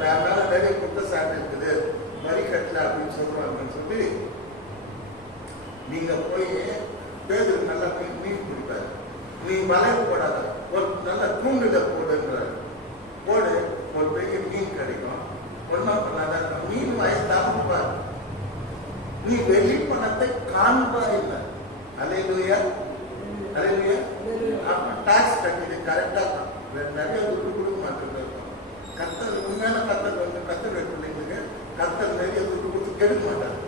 மேல நிறைய குற்றச்சாட்டு இருக்குது, வரி கட்டல அப்படின்னு சொல்றாங்கன்னு சொல்லி நீங்க போய் பேருக்கு நல்லா மீன் பிடிப்பாரு. நீ வலைய போடாத, ஒரு நல்ல தூண்டுல போடுன்றாரு. போடு, ஒரு பெரிய மீன் கிடைக்கும். ஒன்னா பண்ணாத, மீன் வயசு தாமப்பார். நீ வெளி பணத்தை காண்பா இல்லை. அல்லேலூயா அல்லேலூயா. அப்ப டாக்ஸ் கட்டிது கரெக்டா நிறைய துட்டு கொடுக்க மாட்டேன். கத்தர் உண்மையான கத்தர் கத்தருடைய பிள்ளைங்களுக்கு கத்தர் நிறைய துட்டு கொடுத்து கெடுக்க மாட்டார்.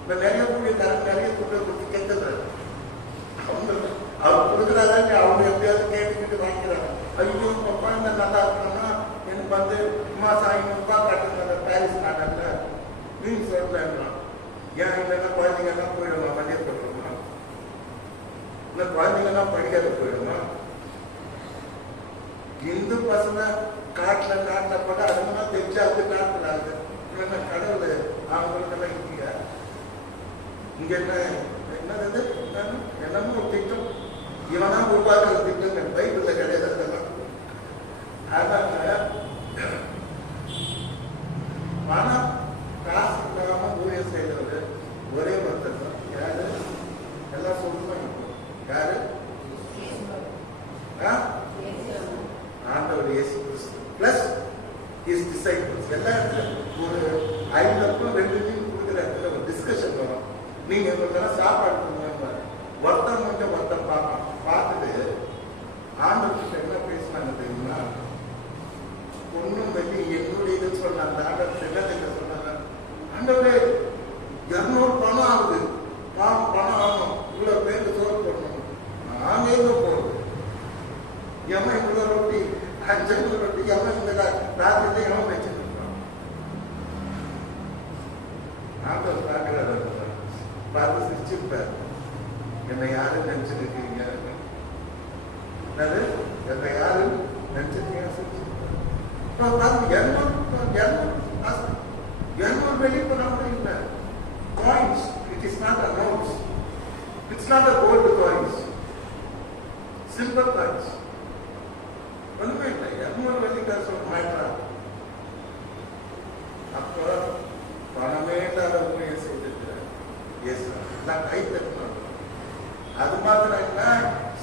இப்ப நிறைய கூடியக்காரங்க நிறைய துட்டை கொடுத்து கெட்டுறாரு. அவர் கொடுக்குறாங்க, அவங்க எப்படியாவது கேட்டுக்கிட்டு வாங்கிக்கிறாங்க. ஐயோ குழந்தை நல்லா இருக்கணும்னா எனக்கு மாசம் 500 ரூபாய் கட்டுங்க பாரிஸ் நாட்டில் மீன் சொல்றேன். ஏன் இல்லைன்னா குழந்தைங்கெல்லாம் போயிடுமா? வண்டியை போயிடுமா? இல்லை குழந்தைங்கெல்லாம் படிக்காத போயிடுமா? இந்து பசங்க காட்டில் போட அதுலாம் தெரிஞ்சாது காட்டுறாங்க. இல்லைன்னா கடவுள் அவங்களுக்கெல்லாம் இங்க இங்க என்னது என்னமோ ஒரு திட்டம், இவனா உருவாக்குற திட்டம் பைபிள்ல கிடையாது. அதனால பணம் காசு இல்லாம ஊழியம் செய்யறது ஒரே ஒருத்தர் தான். யாரு? எல்லாம் சொல்லுவாங்க. யாரு? ஆண்டவர் இயேசு கிறிஸ்து பிளஸ் ஹிஸ் டிசைபிள்ஸ். எல்லா இடத்துலயும் ஒரு 5 லட்சம் 2 மீன் கொடுக்குற இடத்துல ஒரு டிஸ்கஷன் வரும். நீங்க இவங்களுக்கெல்லாம் சாப்பாடு கொடுங்க, ஒருத்தர் மட்டும் ஒருத்தர் பார்த்துட்டு ஆண்டவர்கிட்ட என்ன பேசினாங்க தெரியுமா? ஒன்னும் வெள்ளி என்னுடைய இதுன்னு சொன்னாங்க. ஆண்டவர் என்ன சொன்னாங்க? ஆண்டவரே 200 பணம் ஆகுது, பணம் ஆகும், இவ்வளவு பேருக்கு சோறு போடணும். நாங்க எங்க போடுறது? எவன் இவ்வளவு ரொட்டி 5 ரொட்டி எவன் இந்த ராத்திரி எவன் வச்சுட்டு இருக்கான்? ஆண்டவர் பார்க்கிறாரு, பார்த்து சிரிச்சுட்டார். என்னை யாரு நினைச்சிருக்கீங்க? என்னை யாரு நினைச்சிருக்கீங்க? 200 வெள்ளி பணம் இல்லை. Coins, it is not a notes. It's not a gold coins. Silver coins. ஒண்ணுமே இல்லை. 200 வெள்ளிக்கார சொல்ல மாட்டார். அப்போ பணமே இல்லாத உண்மையை செய்திருக்கிறார். கை தட்டணும். அது மாத்திரம் இல்ல,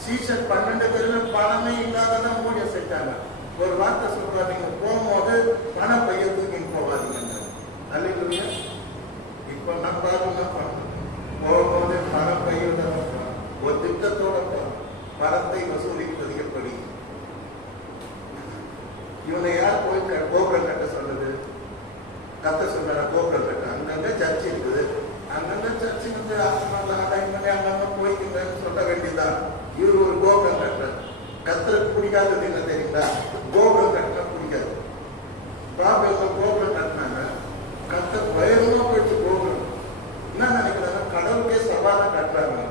சீசன் 12 பேரும் பணமே இல்லாததான் ஊழியம் செஞ்சாங்க. ஒரு வார்த்தை சொல்றாரு, நீங்க போகும்போது பண பைய தூக்கின்னு போவாதீங்க. அல்லேலூயா. இப்ப நம்ம போகும்போது பண பையோட ஒரு திட்டத்தோட பணத்தை வசூலிப்பது எப்படி? இவனை யார் போய் பிடிக்காதது என்ன தெரியுங்களா? கோபுரம் கட்டினா பிடிக்காது. பாபேல கோபுரம் கட்டினாங்க, கட்ட பயமா போயிடுச்சு கோபுரம். என்ன நினைக்கிறாங்க? கடவுளுக்கே சவாலை கட்டுறாங்க.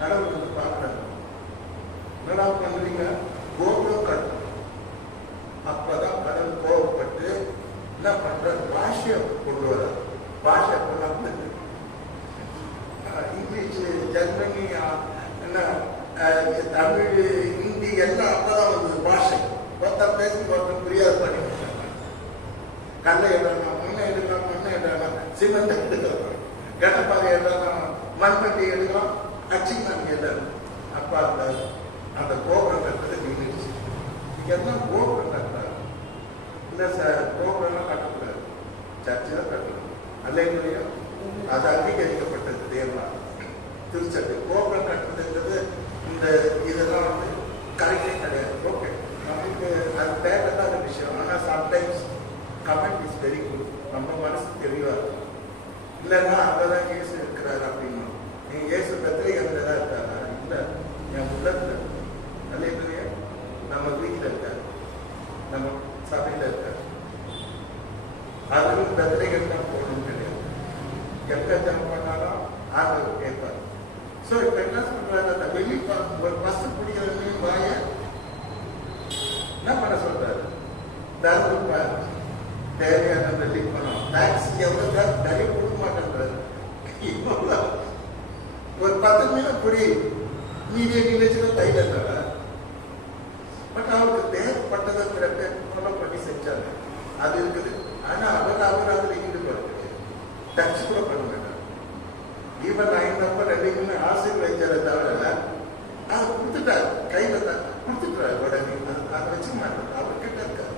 கடவுள் வந்து பார்க்கறாங்க, என்னடா பண்றீங்க? கோபுரம் கட்டணும். அப்பதான் கடவுள் கோபப்பட்டு என்ன பண்ற? பாஷையை கொண்டு வர. பாஷை கொண்டு இங்கிலீஷ், ஜெர்மனி, என்ன தமிழ், ஹிந்தி எல்லாம் அப்பதான் வந்தது பாஷை. ஒருத்தர் பேசி ஒருத்தர் புரியாது பண்ணி கல்லை எடுக்கலாம், மண்ணை எடுக்கலாம், மண்ணை எடுக்கலாம், சிமெண்ட் எடுக்கலாம், கணப்பாறை எடுக்கலாம், மண்பட்டி எடுக்கலாம், அச்சிங் எடுக்கலாம். அப்ப அந்த கோபுரம் கட்டுறது நின்றுச்சு. இதெல்லாம் கோபுரம் கட்டுறாரு. இல்லை சார், கோபுரம் கட்டக்கூடாது, சர்ச்சை கட்டணும். அல்லையா? அது அங்கீகரிக்கப்பட்டது தேவனால் திருச்சபை. கோபுரம் கட்டுறதுன்றது இந்த இதெல்லாம் வந்து கரெக்டே கிடையாது. ஓகே, நமக்கு அது தேவையான விஷயம். ஆனால் sometimes comment is very good. நம்ம மனசு தெளிவா இருக்கும். இல்லைன்னா அங்கதான் இயேசு இருக்கிறாரு அப்படின்னு. நீங்க இயேசு கத்திரிக்காய் தான் இருக்காரா? இல்லை, என் உள்ளத்துல. அல்லையா? நம்ம வீட்டில் இருக்காரு, நம்ம சபையில இருக்காரு. அதுவும் கத்திரிக்காய் தான் போகணும் கிடையாது. எங்க ஜம் பண்ணாலும் ஆண்டவர் கேட்பார். ஸோ இப்ப என்ன சொல்றாரு? அந்த வெளி ஒரு பஸ் பிடிக்கிற வாய என்ன பண்ண சொல்றாரு? தருப்பார், தேவையான வெள்ளி பணம், டாக்ஸ் எவ்வளவு நிறைய கொடுக்க மாட்டேன்றாரு. ஒரு 10 மீன் குடி மீதிய நினைச்சுன்னா தைல. பட் அவருக்கு தேவைப்பட்டதை கொலை பண்ணி செஞ்சாங்க. அது இருக்குது. ஆனா அவர் அதில் ஈடுபடுறது டச் கூட பண்ண மாட்டார். ஈவன் 2 மீன் ஆசீர்வதிச்சதை தவிர அதை கொடுத்துட்டாரு, கையில தான் கொடுத்துட்டாரு. உடனே அதை வச்சுக்க மாட்டார். அவர் கிட்ட இருக்காரு.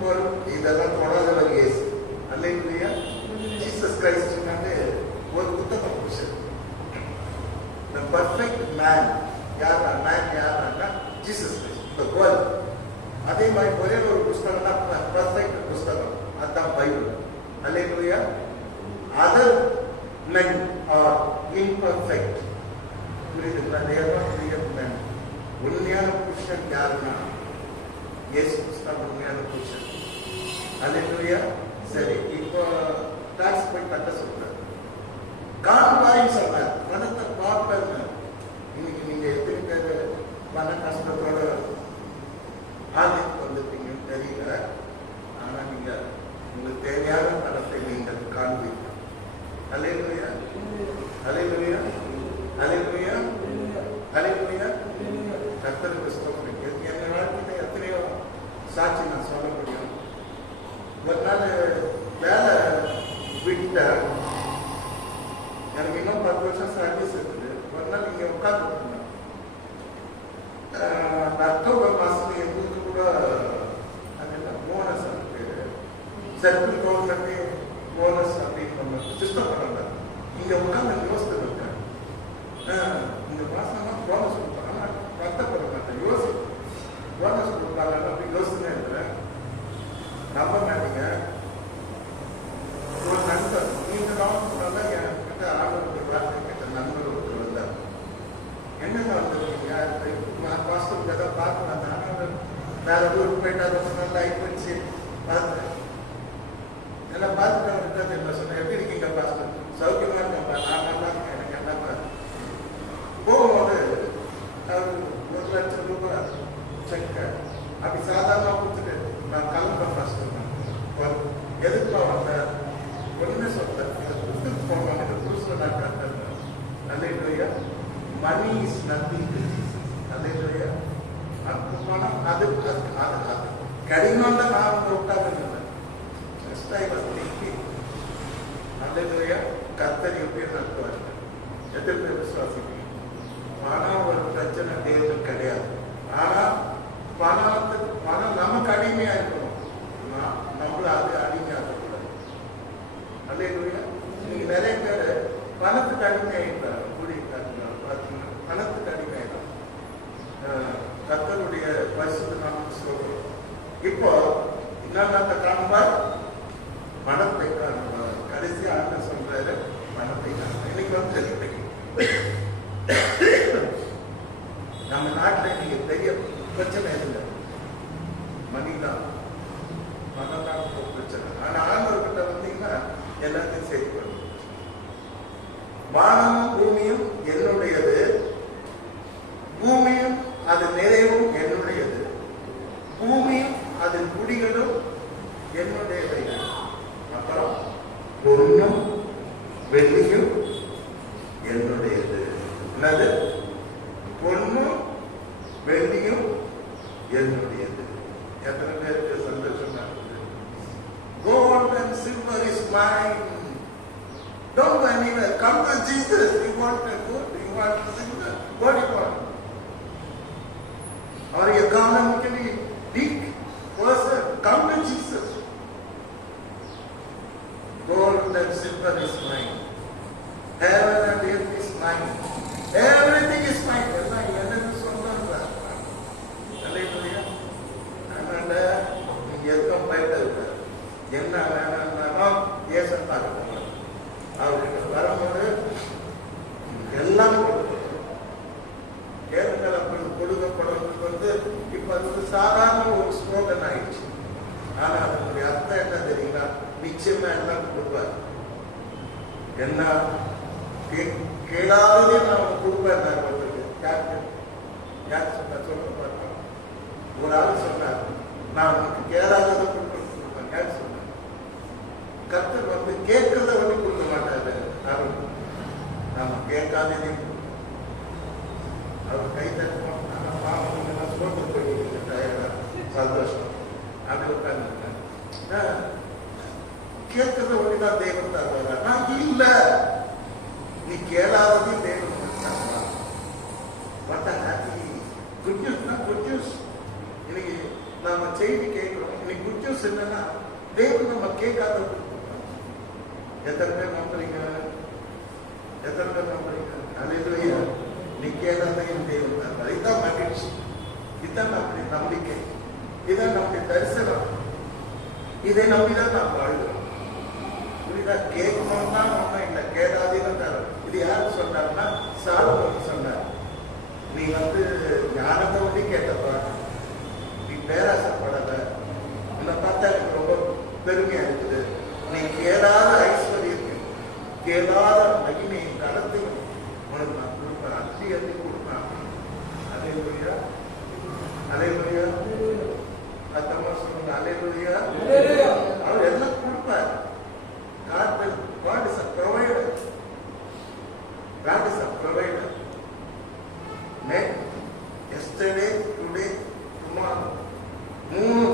பொருள் இதெல்லாம் தொடாதவர் இயேசு. அல்லேலூயா. ஜீசஸ் கிரைஸ்ட்னாலே ஒரு புத்தகம் புருஷன். The perfect man யாரா? மேன் யாரான்னா ஜீசஸ் கிரைஸ்ட், the world. அதே மாதிரி ஒரே ஒரு புஸ்தகம் தான் பர்ஃபெக்ட் புஸ்தகம், அதுதான் Bible. Hallelujah. Other men are imperfect. புரியுதுங்களா? They are not real men. உண்மையான புருஷன் யாருன்னா இயேசு கிறிஸ்து உண்மையான புருஷன். அல்லேலூயா. சரி, இப்போ டாக்ஸ் போய் கட்ட சொல்றாரு. காண்பாயின்னு சொன்னார். பணத்தை பார்ப்பேன்னு. இன்னைக்கு நீங்க எத்தனை பேர் பண கஷ்டத்தோட ஆதிக்கு வந்துட்டீங்கன்னு தெரியல. ஆனா நீங்க உங்களுக்கு தேவையான பணத்தை நீங்கள் காண்பீங்க. அல்லேலூயா. அல்லேலூயா. அல்லேலூயா. அல்லேலூயா. கர்த்தருக்கு ஸ்தோத்திரம். என் வாழ்க்கையில எத்தனையோ சாட்சி நான் சொல்ல முடியும். ஒரு நாள் வேலை விட்டேன். எனக்கு இன்னும் 10 வருஷம் சர்வீஸ் இருக்குது. ஒரு நாள் இங்க உட்கார்ந்து அக்டோபர் மாசத்துல எங்களுக்கு கூட போனஸ் சென்ட்ரல் கவர்மெண்ட் போனஸ் அப்படின்னு சிஸ்டம் பண்ணல. இங்க உட்கார்ந்து யோசித்து இருக்கேன். இந்த மாசம் போனஸ் கொடுப்பாங்க, வருத்தப்பட மாட்டேன். போனஸ் கொடுப்பாங்க அப்படி யோசிச்சுதான் இருக்கிறேன். நம்ப மாட்டீங்க, ஒரு நண்பர் நீங்க கவனிச்சா என்கிட்ட ஆர்டர் வார்த்தை கேட்ட நண்பர் ஒருத்தர் வந்தார். என்னங்க வந்துருக்கீங்க? பாஸ்டர் ஏதாவது பார்க்கலாம் தானே, வேற ஊருக்கு போயிட்டா நல்லா ஆயிடுச்சு பார்த்தேன். எல்லாம் பார்த்துட்டு அவர்கிட்ட என்ன சொன்னேன், எப்படி இருக்கீங்க பாஸ்டர்? சௌக்கியமா இருக்கேன்ப்பா, நான் நல்லா இருக்கேன், எனக்கு என்ன போகும்போது அவர் 1 லட்சம் ரூபாய் செக் அப்படி சாதாரணமா கொடுத்துட்டு நான் கிளம்புறேன் பாஸ்டர். எதுக்குப்பா வந்த? ஒண்ணுமே சொல்ல, கொடுத்துட்டு போவாங்க. இந்த புதுசுல நான் கட்டேன். அல்லேலூயா. Money is nothing to Jesus. அல்லேலூயா. பணம் அது கடினம் தான். நான் வந்து உட்கார்ந்து அல்லேலூயா. கர்த்தர் எப்படி நடத்துவார்? எத்தனை பேர் விசுவாசிக்கிறீங்க? பணம் ஒரு பிரச்சனை தேவன் கிடையாது. ஆனா பணம் நமக்கு அடிமையா இருக்கணும். நம்மள அது அடிமையாக கூடாது. அல்லேலூயா. நீங்க நிறைய பேர் பணத்துக்கு அடிமையாயிட்டார். பார்த்தீங்கன்னா பணத்துக்கு அடிமையாயிட்டார். கர்த்தருடைய பரிசுத்த நாமத்துக்கு சொல்றோம். இப்போ என்னென்ன காணுவார்? பணத்தை காணுவார். கடைசி ஆண்டு சொல்றாரு பணத்தை காணுவார். இன்னைக்கு வந்து நம்ம நாட்டில் நீங்க பெரிய எல்லாத்தையும் செய்து கொள்ளும். வானமும் பூமியும் என்னுடையது, பூமியும் அது நிறைவும் என்னுடையது, பூமியும் அதன் குடிகளும் என்னுடையவை. அப்புறம் பொன்னும் வெள்ளியும் என்னுடையது. என்னது? பொன்னும் வெள்ளியும் என்னுடையது. எத்தனை பேருக்கு சந்தோஷமா இருக்குது? Gold and silver is mine. Don't go anywhere. Come to Jesus. You want a gold? You want silver? What do you want? Or economically weak person? Come to Jesus. Gold and silver is mine. Heaven and earth is mine. Everything is mine. எல்லாம் எனக்கு சொந்தம் தான். அல்லேலூயா. அதனால நீங்க எதுவும் பயப்படாதீங்க. என்ன வேணாலும் ஏச பார்க்கணும். அவர்கிட்ட வரும்போது எல்லாம் கேளுங்கள் அப்படி கொடுக்கப்படுறது வந்து இப்ப அது சாதாரண ஒரு ஸ்லோகன் ஆயிடுச்சு. ஆனா அதனுடைய அர்த்தம் என்ன தெரியுங்களா? நிச்சயமா எல்லாம் கொடுப்பார். என்ன கேளாததே நான் கொடுப்பேன். யார் சொன்ன சொல்ல பார்த்தோம். ஒரு ஆள் சொன்னார், நான் உனக்கு கேளாததை கொடுப்பேன். யார் சொன்னார்? கர்த்தர் வந்து கேட்கறத வந்து கொடுக்க மாட்டாரு. நாம கேட்காததே அவர் கை தட்டுவோம். சந்தோஷம் அப்படி உட்கார்ந்து கேட்கறத ஒன்றுதான் தெய்வம் தருவாரா? நான் இல்ல, நீ கேளாததையும் தெய்வம் தருவா. குட் நியூஸ்னா குட் நியூஸ். இன்னைக்கு நாம செய்தி கேட்கிறோம். இன்னைக்கு குட் நியூஸ் என்னன்னா தேவன் நம்ம கேட்காத. எத்தனை பேர் நம்புறீங்க? எத்தனை பேர் நம்புறீங்க? அல்லேலூயா. நீ கேட்காதையும் தேவன் தருவார். இதுதான் மகிழ்ச்சி. இதுதான் நம்முடைய நம்பிக்கை. இதுதான் நம்முடைய தரிசனம். இதை நம்பிதான் நாம் வாழ்கிறோம். புரியுதா? கேட்கணும் தான் ஒன்றும் இல்லை, கேட்காதீங்க தரும். இது யாரு சொன்னார்னா சாலமோன் சொன்னார். நீ வந்து ஞானத்தை ஒட்டி கேட்டப்பா, நீ பேராசப்படல. உன்னை பார்த்தா எனக்கு ரொம்ப பெருமையா இருக்குது. நீ கேளாத ஐஸ்வர்யத்தையும் கேளாத மகிமையும் கடத்தையும் உனக்கு நான் கொடுப்பேன். அள்ளி அள்ளி கொடுப்பேன். அல்லேலூயா. அல்லேலூயா. அத்தம்மா சொல்லுங்க அல்லேலூயா. அவர் எல்லாம் கொடுப்பார். God is a provider. God is a provider. Yesterday, today, tomorrow. மூணு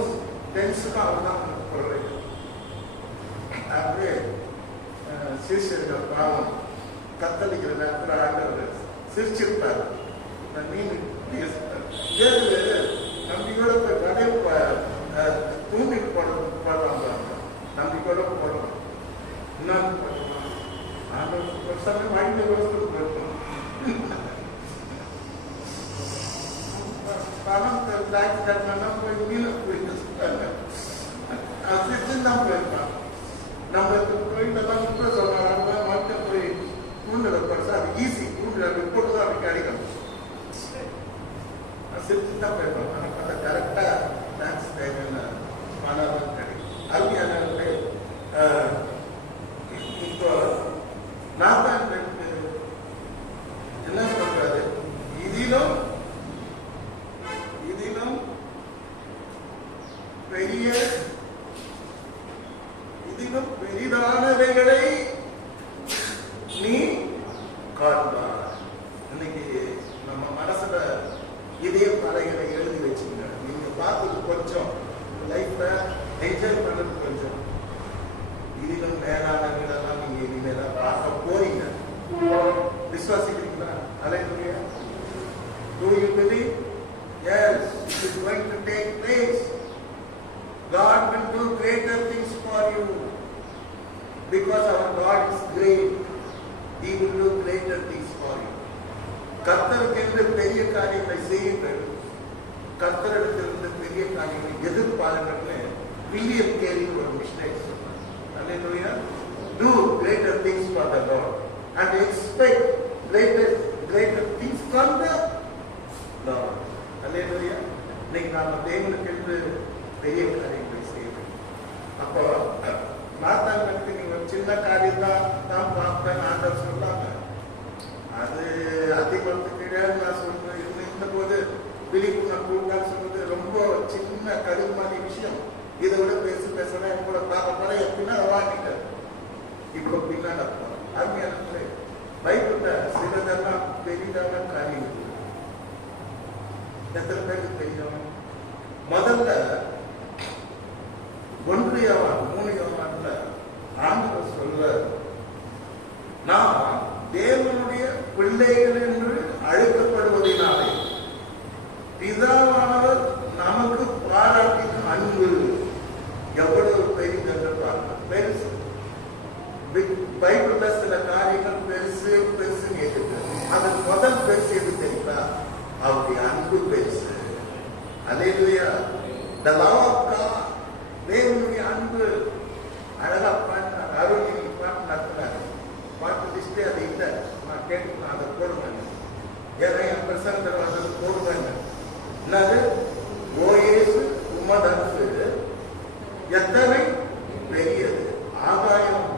டென்ஸுக்கும் அவர் தான் ப்ரொவைடர். அப்படியே சிரிச்சிருக்கிற பாவம் கத்தளிக்கிற நேரத்தில் ஆண்டவர் சிரிச்சிருப்பார். மீன் நம்பிக்கையோட போய் கடையில் தூண்டிட்டு போடுறாங்க. நம்பிக்கையோட போடுறோம். இன்னும் ஒரு சமயம் வாங்கி வருஷத்துக்கு போயிருக்கோம். பணம் டாக்ஸ் கட்டணும்னா போய் மீனை போயிட்டு தான் போயிருப்பான். நம்ம போயிட்டெல்லாம் கூட சொல்றாங்க மக்கள் போய் தூண்டில படிச்சா அது ஈஸி. தூண்டில போட்டு தான் அப்படி கிடைக்கும். சிரிச்சு தான் போயிருப்பாங்க. ஆனால் பார்த்தா கரெக்டா டாக்ஸ் டைம் பணம் தான் கிடைக்கும். அருமையான இப்போ நாத்தான் என்ன சொல்றாரு? இதிலும் பெரிதானவைகளை நீ காண்பார். இன்னைக்கு நம்ம மனசுல இதே பலைகளை எழுதி வச்சுங்க. நீங்க பார்த்தது கொஞ்சம், லைஃப்ல என்ஜாய் பண்ணது கொஞ்சம். இதிலும் மேலானவங்களெல்லாம் நீங்க இனிமேதான் பார்க்க போறீங்க. விசுவாசிக்கிறீங்களா? அல்லேலூயா. Do you believe? Yes, it is going to take place. God will do greater things for you because our God is great. He will do greater things for you. கர்த்தருக்கென்று பெரிய காரியங்களை செய்யுங்கள். கர்த்தரிடத்திலிருந்து பெரிய காரியங்களை எதிர்பாருங்கள்னு வில்லியம் கேரி ஒரு மிஸ்டேக் சொன்னார். அல்லேலூயா. Do greater things for the Lord and expect greater things from the Lord. அல்லேலூயா. இன்னைக்கு நாம தேவனுக்கென்று பெரிய காரியங்களை செய்யணும். அப்போ நாத்தாங்களுக்கு நீங்க ஒரு சின்ன கடுமையான விஷயம். இதை விட பேசுனா என் கூட பார்க்க போற எப்படின்னா வாங்கிட்டார். இப்போ பின்னால அருமையான பைபிள்ல சிலதெல்லாம் பெரிதான காரியம். எத்தனை பேருக்கு தெரியும்? முதல்ல 1 யோவான் 3 யோவான்ல ஆண்டவர் சொல்றார், நாம் தேவனுடைய பிள்ளைகள் என்று அழைக்கப்படுவதனாலே பிதாவானவர் நமக்கு பாராட்டின அன்பு எவ்வளவு பெரிதென்று பார்க்கலாம். பெருசு. பைபிள்ல சில காரியங்கள் பெருசு பெருசு கேட்குது. அதன் முதல் பெருசு எது தெரியுமா? அவருடைய அன்பு பெருசு. அல்லேலூயா. The love of God. தேவனுடைய அன்பு. அழகா பாடினார். அருள் பாட்டு நடத்தினார். பாட்டு லிஸ்டே அது இல்லை. நான் கேட்டு அதை போடுவேன். ஏன்னா என் பிரசங்கத்தில் வந்தது போடுவேன். என்னது? ஓயேசு உமது அன்பு எத்தனை பெரியது. ஆகாயம்,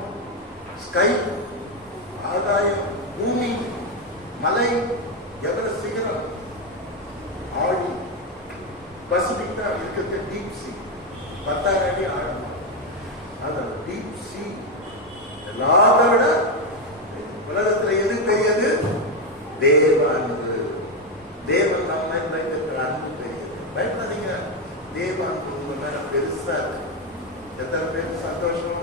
ஸ்கை, ஆகாயம், பூமி, மலை, எவர சிகரம், ஆழி, பசிபிக் தான் இருக்கிறது. டீப் சி 10,000 அடி ஆழம். அது டீப் சி எல்லாத விட உலகத்துல எது பெரியது? தேவ அன்பு. தேவன் நம்ம இருக்கிற அன்பு பெரியது. பயப்படாதீங்க. தேவ அன்பு உங்க மேல பெருசா இருக்கு. எத்தனை பேர் சந்தோஷம்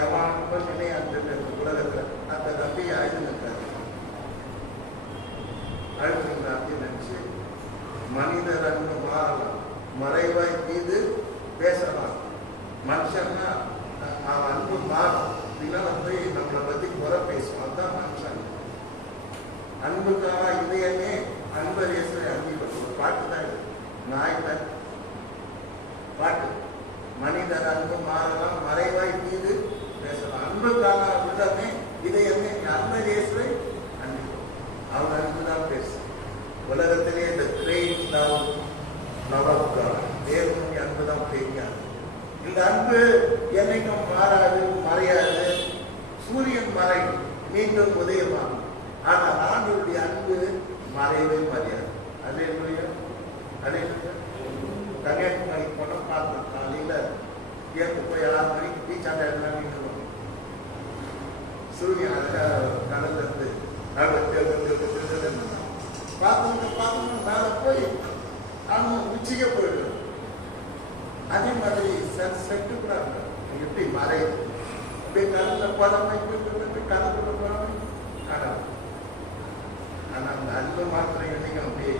எவானும் நினையாண்டு உலகத்துல அந்த நம்பி ஆயுதுங்கிறாரு. அழுதுங்க அப்படின்னு நினைச்சு மனிதர் அன்பு மாறலாம். மறைவாய் மீது பேசலாம். மனுஷன்னா அவன் அன்பு மாறும். பின்னால போய் நம்மளை பத்தி குறை பேசுவோம். அதுதான் மனுஷன். அன்புக்காக இதயமே அன்பரேசரை அன்பு பாட்டு தான் இது. நாய் தான் பாட்டு. மனிதர் அன்பு மாறலாம். மறைவாய் மீது பேசலாம். அன்புக்காக விடமே இதயமே அன்பரேசரை அன்பு. அவன் அன்புதான் பேசு. உலகத்திலே இந்த கிரேட் லவ் of God. தேவனுடைய அன்புதான் பெரியாது. இந்த அன்பு என்னைக்கும் மாறாது, மறையாது. சூரியன் மறை மீண்டும் உதயமாகும். ஆனால் ஆண்டவருடைய அன்பு மறையவே மறையாது. அல்லேலூயா. அல்லேலூயா. கன்னியாகுமரி போன பார்த்தோம். காலையில ஏற்று போய் 6 மணிக்கு பீச்சாண்ட எல்லாம் நின்றுவோம். சூரியன் கடல்ல இருந்து பார்க்கணும் மேல போய் அவன் உச்சிக்க போயிடும். அதே மாதிரி செட்டு கூட எப்படி மறையுது. அப்படியே கடல்ல பழமை கடற்குள்ள போறாங்க. ஆனா அந்த அன்பு மாத்திரம் என்னைக்கு அப்படியே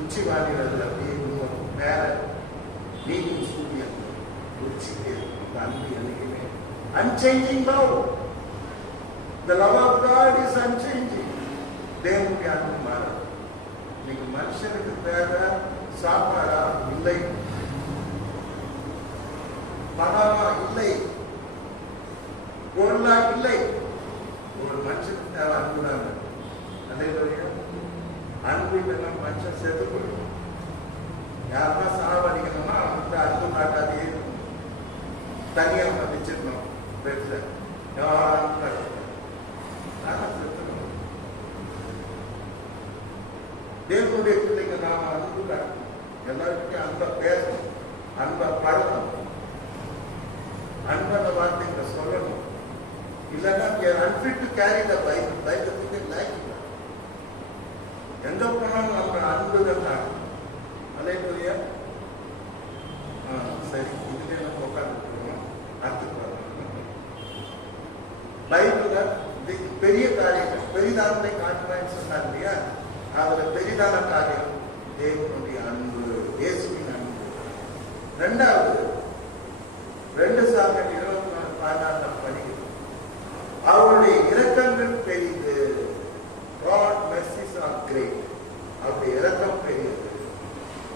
உச்சி வாழிகள் அப்படியே மேல நீதி சூரியன் உச்சிக்கு அன்பு என்னைக்குமே unchanging love. The love of God is unchanging. தேவனுடைய அன்பு மாறாது. இன்னைக்கு மனுஷனுக்கு தேவை சாப்பாடா இல்லை, பணமா இல்லை, பொருளா இல்லை. ஒரு மனுஷனுக்கு தேவை அன்புதான். அதே அன்பு இல்லைன்னா மனுஷன் செத்து போயிடும். யாருன்னா சாவடிக்கணும்னா அவனுக்கு அன்பு காட்டாதே தனியா மதிச்சிடணும். பெருச யாரும் செத்துக்கணும். தேவனுடைய பிள்ளைங்க நாம அன்பு காட்டணும். எல்லாருக்கும் அன்பை பேசணும், அன்பை பழகணும், அன்பான வார்த்தைகளை சொல்லணும். இல்லைன்னா unfit to carry the Bible. Bible like எங்க போனாலும் நம்ம அன்புகள் தான். அல்லேலூயா. சரி, இதுவே நம்ம உட்காந்துருக்கோம். அடுத்து பைபிள்ல பெரிய காரியங்கள் பெரிதானதை காட்டுறேன்னு சொன்னாங்க இல்லையா? அதுல பெரிதான காரியம் தேவனுடைய அன்பு, இயேசுவின் அன்பு. ரெண்டாவது 2 சாமுவேல் 24:16 படிக்கிறோம். அவருடைய இரக்கங்கள் பெரியது. God mercies are great. அவருடைய இரக்கம் பெரியது.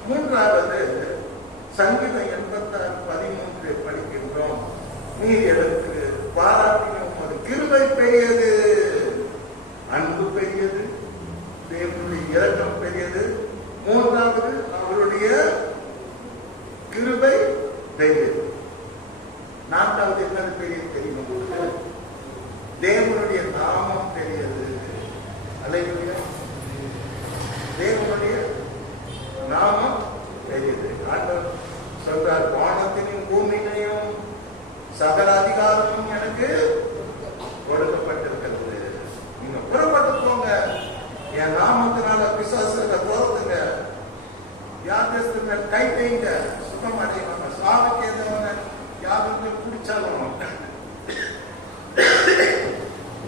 மூன்றாவது சங்கீதம் 86:13 படிக்கின்றோம். நீர் எனக்கு பாராட்டின உமது கிருபை பெரியது. அன்பு பெரியது, தேவனுடைய இரக்கம் பெரியது. மூன்றாவது அவருடைய கிருபை பெரியது. நான்காவது என்னது பெரியது தெரியுமா?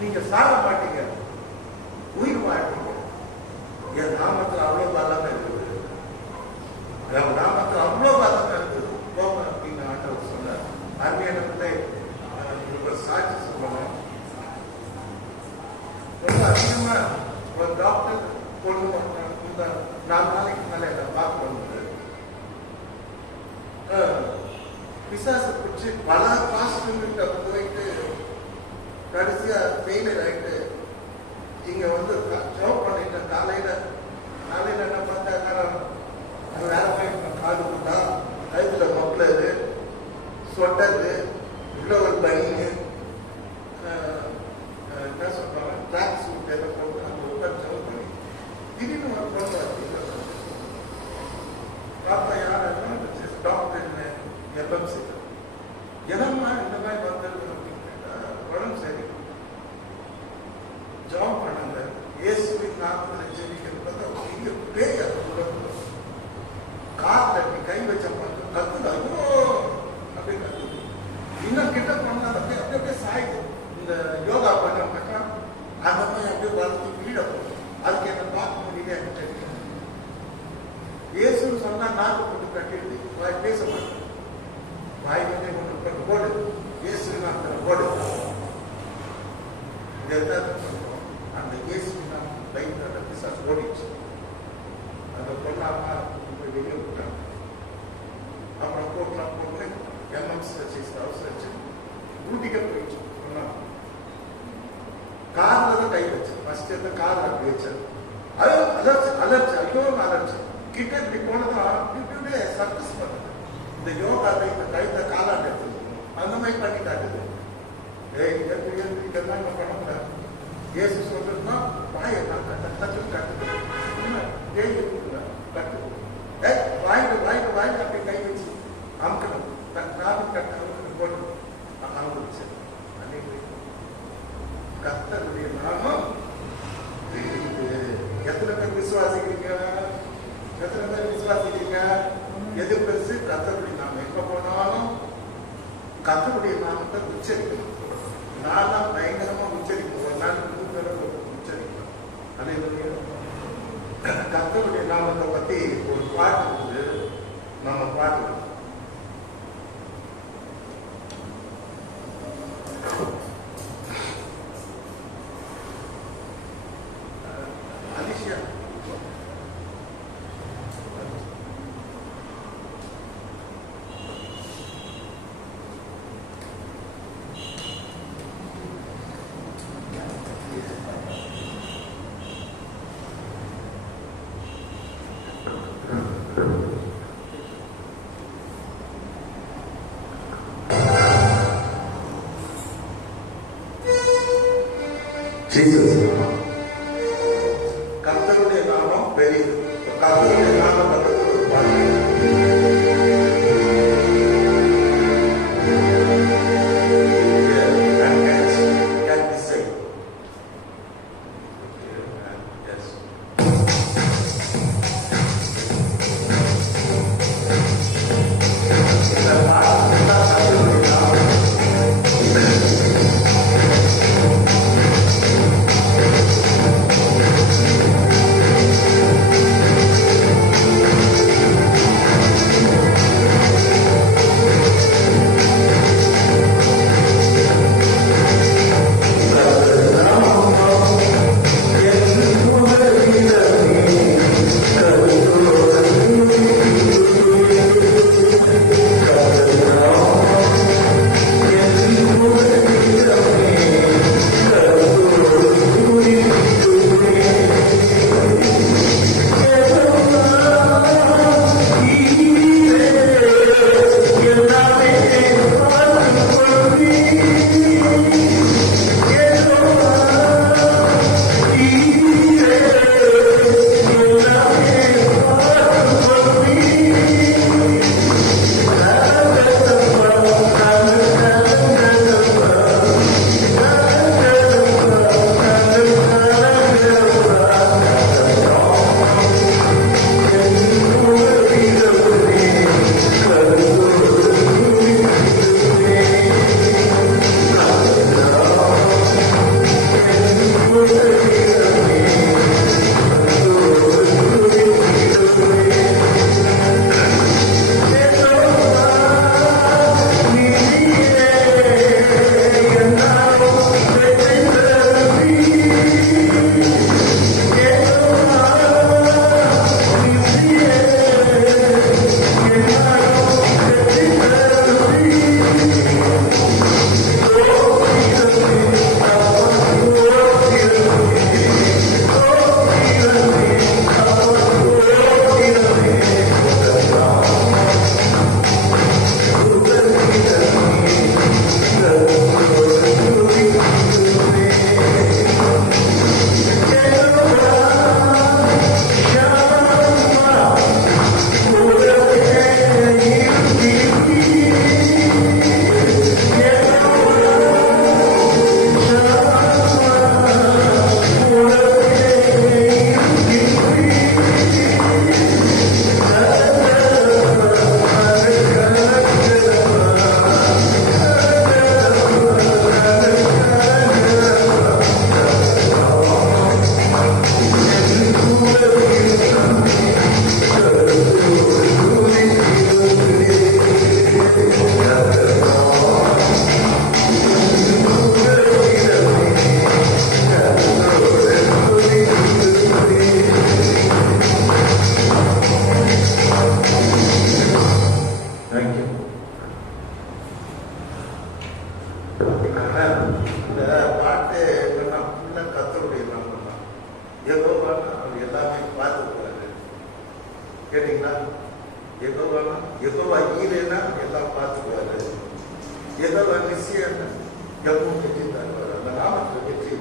நீங்க சாக மாட்டீங்க, உயிர் வாழ்வீங்க. என் நாமத்தில் அவ்வளவு பலமே இருக்குது, என் நாமத்தில் அவ்வளவு பலமே இருக்குது. போங்க அப்படின்னு ஆண்டவர் சொன்னார். அருமையானவர்களே, சாட்சி சொல்லணும். ரொம்ப அதிகமா ஒரு டாக்டர் கொண்டு இந்த 4 நாளைக்கு மேல என்ன பார்க்க வந்து பிசாசை பிடிச்சி பல பாஸ்டர்கிட்ட போயிட்டு கடைசியா ஃபெயிலியர் ஆயிட்டு இங்க வந்து ஜாப் பண்ணிட்டேன். காலையில என்ன பார்த்தா வேற போய் காது போட்டா கைதுல மப்ளரு, சொட்டரு, உள்ள ஒரு பையனு, என்ன சொல்றாங்க ட்ராக் சூட் எல்லாம் போட்டு அந்த உட்கார் ஜாப் பண்ணி திடீர்னு ஒரு பொண்ணு பார்த்தா யாருன்னா டாக்டர் எல்எம்சி என்னம்மா இந்த மாதிரி வந்தது அப்படின்னு கேட்டா உடம்பு சரி ஜாப் பண்ணுங்க இயேசுவின் நாமத்தில் ஜெபிக்கிறது பார்த்தா இங்க பேய் கார் தட்டி கை வச்ச பார்த்து கத்துது. ஐயோ அப்படி கத்துது. இன்னும் கிட்ட பண்ணா அப்படியே அப்படியே சாயுது. இந்த யோகா பண்ணாக்கா அந்த மாதிரி அப்படியே வளர்த்து கீழே போகும். அதுக்கு என்ன பார்க்க முடியல எனக்கு தெரியும். இயேசுன்னு சொன்னா நாக்கு போட்டு கட்டிடுது, வாய் பேச மாட்டேன். வாய் வந்து கொண்டு போடு, இயேசு நாமத்தில் போடு. சொல்றோம் அந்த இயேசு நாம் லைஃப்ல பிசாசு ஓடிச்சு. அந்த பொண்ணாமா வெளியே விட்டாங்க. அப்புறம் கோட்லாம் போட்டு எம்எம்ஸ் வச்சு ஹவுஸ் வச்சு ஊட்டிக்க போயிடுச்சு. கார்ல தான் கை வச்சு ஃபர்ஸ்ட் இந்த கார் அப்படி வச்சது. அது அலர்ச்சி ஐயோ அலர்ச்சி கிட்ட இப்படி போனதா இப்படியே சர்க்கஸ் பண்ணுது. இந்த யோகாவை இந்த கழுத்தை காலாண்டு எடுத்துக்கணும் அந்த மாதிரி பண்ணி காட்டுது. இதெல்லாம் நம்ம பண்ணக்கூடாது. இயேசு சொல்றதுன்னா வாயை நான் கட்டு கட்டுது கட்டு வாய்க்கு அப்படி கை வச்சு அமுக்கணும். நானும் கட்டு அமுக்கணும் போட்டு அமுச்சு கர்த்தருடைய நாமம். எத்தனை பேர் விசுவாசிக்கிறீங்க? எத்தனை பேர் விசுவாசிக்கிறீங்க? எது பெருசு? கர்த்தருடைய நாமம். எங்க போனாலும் கர்த்தருடைய நாமத்தை உச்சரிக்கணும். நான் தான் பயங்கரமா உச்சரிப்போம். ஒரு நாள் 3 தடவை உச்சரிப்போம். அதே கர்த்தருடைய நாமத்தை பத்தி ஒரு பாட்டு வந்து நம்ம பாட்டு கர்த்தருடைய நாமம் பெரியது. கர்த்தருடைய நாமம் அந்த பாட்டு என்னன்னா ஃபுல்லா கர்த்தருடைய நாமம் தான். யெகோவானா அவர் எல்லாமே பார்த்துக்கிறாரு. கேட்டீங்களா? யெகோவானா யெகோவா ஈரேனா எல்லாம் பார்த்துக்குவாரு. யெகோவா நிசியன்னா எப்பவும் வெற்றி தருவார். அந்த நாமத்தில் வெற்றி.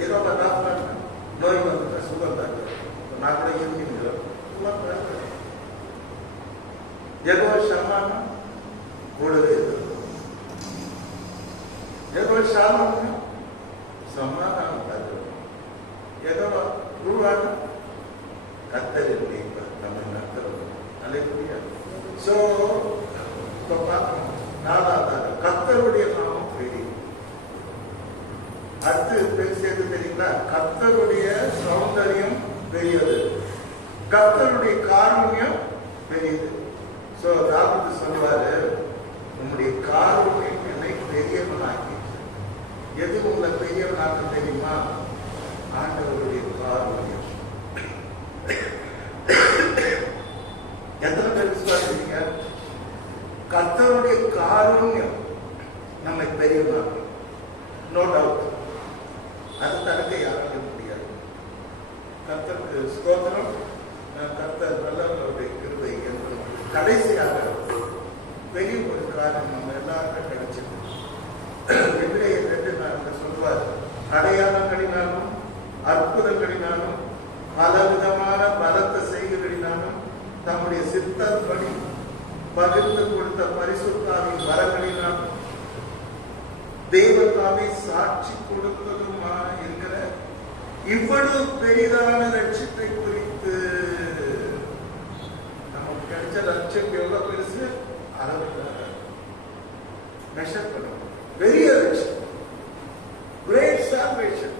யெகோவா ராஃபா நோய் வந்துட்டா சுகம் தருவார். நான் கூட இருக்கிறோம் சுகம் தருவார். யெகோவா ஷம்மானா கூடவே இருக்கும். யெகோவா ஷாமானா சமாதானம் தருவார். யெகோவா ரூவானா கர்த்தரின் மேய்ப்பர் நம்மை நடத்துவார். அல்லேலூயா. சோ இப்ப பார்க்கணும். நாலாவதாக கர்த்தருடைய நாமம் பெரிய. அடுத்து பேசியது தெரியுங்களா? கர்த்தருடைய சௌந்தரியம் பெரியது, கர்த்தருடைய காருண்யம் பெரியது. சோ தாவீது சொல்வாரு, உன்னுடைய காருண்யம் என்னை பெரியவனாக்கி. எது உங்களை பெரியவனாக்க தெரியுமா? ஆண்டவருடைய காருண்யம். எத்தனை பேர் விசுவாசிக்கிறீங்க? கர்த்தருடைய காருண்யம் நம்மை பெரியவனாக்கும். No doubt. அது தடுக்க யாராலும் முடியாது. கர்த்தருக்கு ஸ்தோத்திரம். கர்த்தர் நல்லவர்களுடைய கிருபை என்று கடைசியாக பெரிய ஒரு காரியம் நம்ம எல்லாருக்கும் கிடைச்சது. எபிரேயர் 2:4 சொல்வார், அடையாளங்களினாலும் அற்புதங்களினாலும் பலவிதமான பலத்த செய்திகளினாலும் தம்முடைய சித்தப்படி பகிர்ந்து கொடுத்த பரிசுத்தாவின் வரங்களினாலும் தேவதாமே சாட்சி கொடுத்ததுமா இருக்கிற இவ்வளவு பெரிதான ரட்சிப்பை குறித்து. நமக்கு கிடைச்ச ரட்சிப்பு எவ்வளவு பெருசு? மெஷர் பண்ணும். பெரிய ரட்சிப்பு, கிரேட் சால்வேஷன்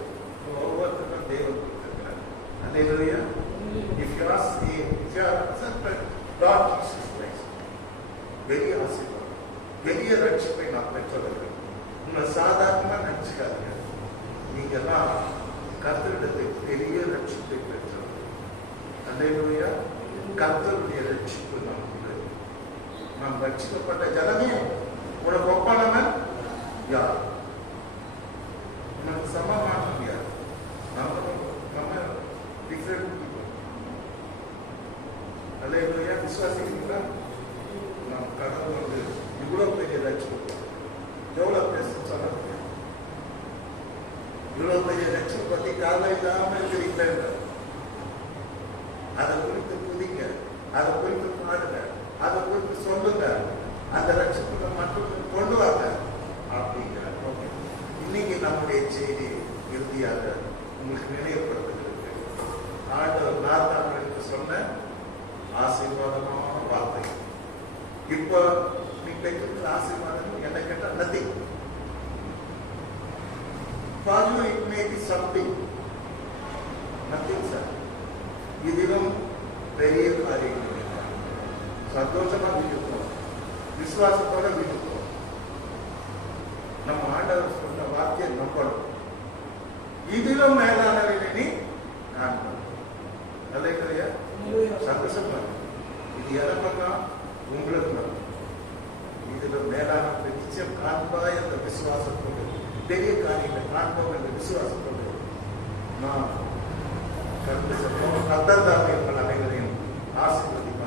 ஒவ்வொருத்தரும் தேவன் கொடுத்திருக்கிறார். அல்லேலூயா. If you are saved, if you are accepted Lord Jesus Christ, பெரிய ஆசீர்வாதம், பெரிய ரட்சிப்பை நாம் பெற்றவர்கள். உங்களை சாதாரணமா நினைச்சுக்காதீங்க. நீங்க எல்லாம் கர்த்தரிடத்தை பெரிய ரட்சிப்பை பெற்றவர்கள். அல்லேலூயா. கர்த்தருடைய ரட்சிப்பு நமக்கு. நாம் ரட்சிக்கப்பட்ட ஜனமே. உனக்கு ஒப்பானவன் யார்? உனக்கு சமமானவன் யார்? நம்ம டிஃபரெண்ட் பீப்புள். அல்லேலூயா. விசுவாசிக்கிறீங்களா? நாம் கடவுள் வந்து இவ்வளவு பெரிய ரட்சிப்பு, எவ்வளவு பேச சொல்ல முடியும்? இவ்வளவு பெரிய ரட்சிப்பு பத்தி காலை இல்லாம இருக்கிறீங்களா? அதை குறித்து புதிங்க, அதை குறித்து பாடுங்க, அதை குறித்து சொல்லுங்க. அந்த ரட்சிப்புகளை மட்டும் கொண்டு வாங்க அப்படிங்கிற. இன்னைக்கு நம்முடைய செய்தி இறுதியாக உங்களுக்கு நினைவுபடுத்துகிறது. ஆண்டவர் நாத்தாங்களுக்கு சொன்ன ஆசீர்வாதமான வார்த்தை. இப்போ நீ பெற்றிருக்கிற ஆசீர்வாதம் என்ன கேட்டா nothing. For you it may be something. Nothing, sir. இதிலும் பெரிய காரியங்கள் சந்தோஷமா வீட்டுக்கோம், விசுவாசத்தோட வீட்டுக்கோம். நம்ம ஆண்டவர் சொன்ன வார்த்தையை நம்பணும். இதிலும் மேலானவனை நீ காண்போம். நல்ல சந்தோஷமா. இது எனக்குன்னா உங்களுக்கு இதுல மேலான நிச்சயம் காண்பாய் என்ற விசுவாசத்தோடு, பெரிய காரியங்களை காண்போம் என்ற விசுவாசத்தோடு நாம் கர்த்தர் தாமே அனைவரையும் ஆசீர்வதிப்பார்.